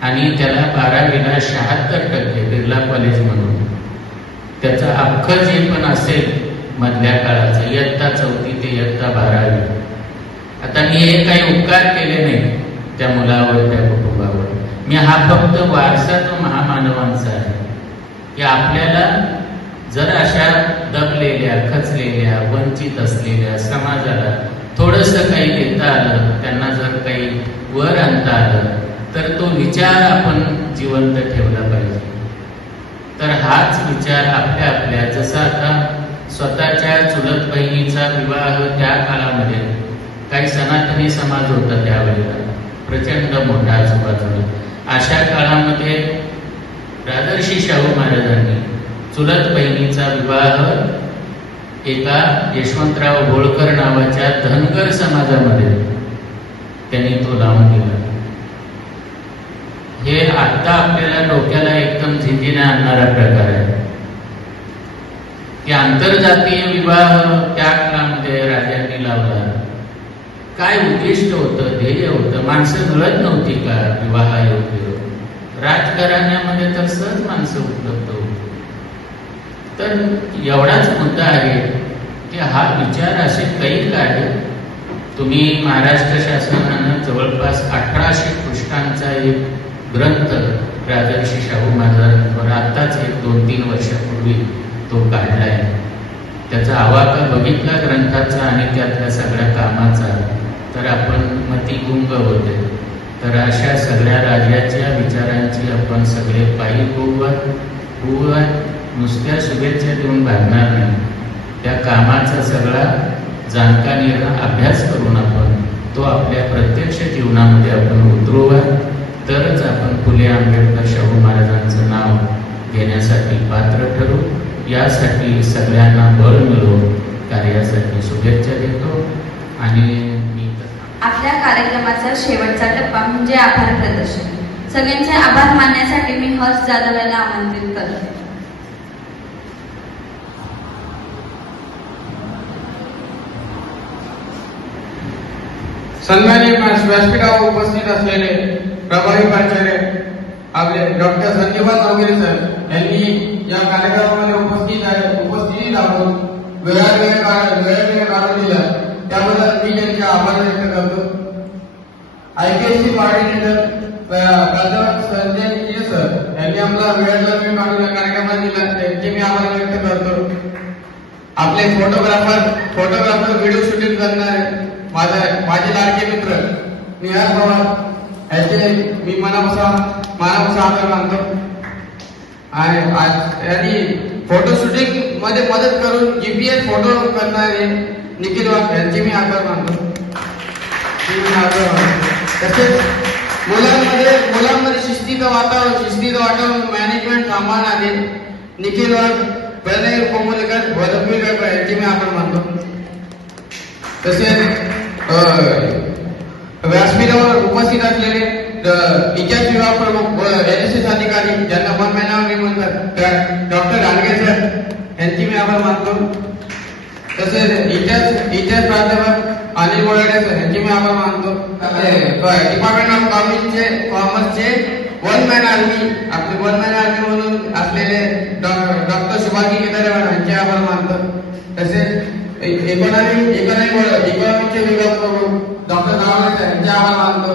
आणि त्याला 12वीला 76% बिर्ला कॉलेज म्हणून. त्याचं अख्खं जे पण असेल मधल्या काळाचं, इयत्ता 4थी ते इयत्ता 12वी. आता मी हे काही उपकार केले नाही त्या मुलावर, त्या कुटुंबावर. मी हा फक्त वारसा तो महामानवांचा आहे की आपल्याला जर अशा दबलेल्या, खचलेल्या, वंचित असलेल्या समाजाला थोडंसं काही देता आलं, त्यांना जर काही वर आणता आलं, तर तो विचार आपण जिवंत ठेवला पाहिजे. तर हाच विचार आपल्या आपल्या, जसं आता स्वतःच्या चुलत बहिणीचा विवाह त्या काळामध्ये काही सनातनी समाज होता त्यावेळेला प्रचंड मोठा आजूबाजूला. अशा काळामध्ये राजर्षी शाहू महाराजांनी चुलत बहिणीचा विवाह एका यशवंतराव होळकर नावाच्या धनगर समाजामध्ये त्यांनी तो लावून दिला. हे आता आपल्याला डोक्याला एकदम झिंजीने आणणारा प्रकार आहे की आंतरजातीय विवाह त्या काळामध्ये राजांनी लावला. काय उद्दिष्ट होतं, ध्येय होतं? माणसं मिळत नव्हती का विवाहायोग्य? राजघराण्यामध्ये तर सहज माणसं उपलब्ध होती. तर एवढाच मुद्दा आहे की हा विचार असे कैक आहे. तुम्ही महाराष्ट्र शासनानं जवळपास 1800 पृष्ठांचा एक ग्रंथ राजर्षी शाहू महाराजांवर आत्ताच 1-2-3 वर्षापूर्वी तो काढलाय. त्याचा आवाका बघितला ग्रंथाचा आणि त्यातल्या सगळ्या कामाचा, तर आपण मतिगुंग होते. तर अशा सगळ्या राजाच्या विचारांची आपण सगळे पायी होऊया. नुसत्या शुभेच्छा देऊन भागणार नाही. त्या कामाचा सगळा जाणकारीचा अभ्यास करून आपण तो आपल्या प्रत्यक्ष जीवनामध्ये आपण उतरवूया. तरच आपण फुले आंबेडकर शाहू महाराजांचं नाव घेण्यासाठी पात्र ठरू. यासाठी सगळ्यांना बळ मिळो, कार्यासाठी शुभेच्छा देतो. आणि आपल्या कार्यक्रमाचा शेवटचा टप्पा म्हणजे आभार प्रदर्शन. सगळ्यांचे आभार मानण्यासाठी मी हर्ष जाधव यांना आमंत्रित करते. सन्माननीय व्यासपीठावर उपस्थित असलेले प्रभारी प्राचार्य आपले डॉक्टर संजीवन वगैरे सर यांनी या कार्यक्रमामध्ये उपस्थिती दाखवून वेळ काढून दिला, त्याबद्दल मी त्यांचे आभार व्यक्त करतो. IPSC कोऑर्डिनेटर प्राध्यापक संजय सर यांनी आम्हाला वेळ काढून या कार्यक्रमात दिला, त्यांचे मी आभार व्यक्त करतो. आपले फोटोग्राफर व्हिडिओ शूटिंग करणारे माझे लाडके मित्र निहार पवार यांचे मी मनापासून आभार मानतो. आणि फोटो शूटिंग मध्ये मदत करून GPS फोटो करणारे निखिल वाघ यांचे मी आभार मानतो. तसेच मुलांमध्ये शिस्तीचं वातावरण मॅनेजमेंट सांभाळणारे निखिल वाघ, प्रणय कोमलकर, वदपीकर यांचे मी आभार मानतो. तसेच व्यासपीठावर उपस्थित असलेले इतिहास विभाग प्रमुख व NSS अधिकारी ज्यांना वन मॅन आर्मी म्हणतात डॉक्टर रानगे सर यांची मी आभार मानतो. तसेच इतिहास प्राध्यापक अनिल बोराडे सर यांची मी आभार मानतो. डिपार्टमेंट ऑफ कॉमर्सचे वन मॅन आर्मी आपले वन मॅन आर्मी म्हणून असलेले डॉक्टर शुभांगी केदारेवार यांचे आभार मानतो. तसेच इकॉनॉमीचे विभाग प्रमुख डॉक्टर नावाले सर यांचे आभार मानतो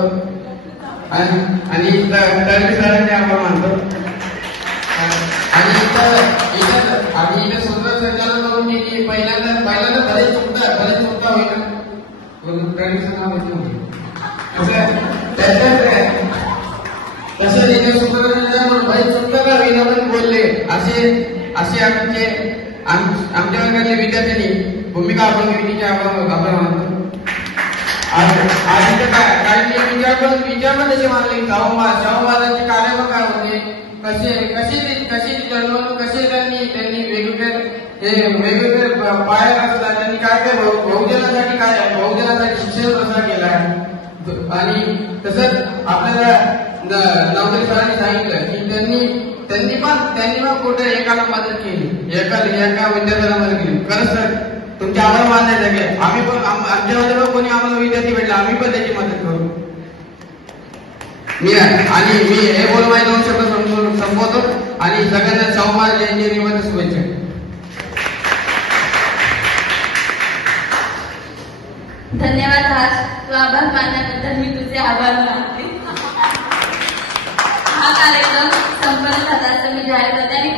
आणि तडवी सरांचे आभार मानतो. आणि इथं सुंदर संचालन करून की पहिल्यांदा बरेच चुकता होईल तसं इथे सुंदर बरेच चुकता का होईना पण बोलले असे आमच्या वर्गातले विद्यार्थ्यांनी भूमिका आपण विनीचे आभार मानतो. आज इथे काही विचार त्याचे मानले शाहू महाराजांचे कार्य काय होते, कसे जन्मवून कसे त्यांनी वेगवेगळे पाया असतात, त्यांनी काय बहुजनासाठी शिक्षण प्रसार केला. आणि तसंच आपल्याला नवकरी सरांनी सांगितलं की त्यांनी पण कुठे एकाला मदत केली, एका विद्यार्थ्याला मदत केली. खरंच सर तुमचे आभार मानायचं की आम्ही पण आमच्यामध्ये पण कोणी आम्हाला विद्यार्थी भेटला आम्ही पण त्याची मदत करू. मी हे बोलून माझे 2 शब्द संपवतो आणि सगळ्यांना शाहू महाराज जयंती शुभेच्छा. धन्यवाद. तू आभार मानल्यानंतर मी तुझे आभार मानते. हा कार्यक्रम संपन्न झाला असं मी जाहीर करते.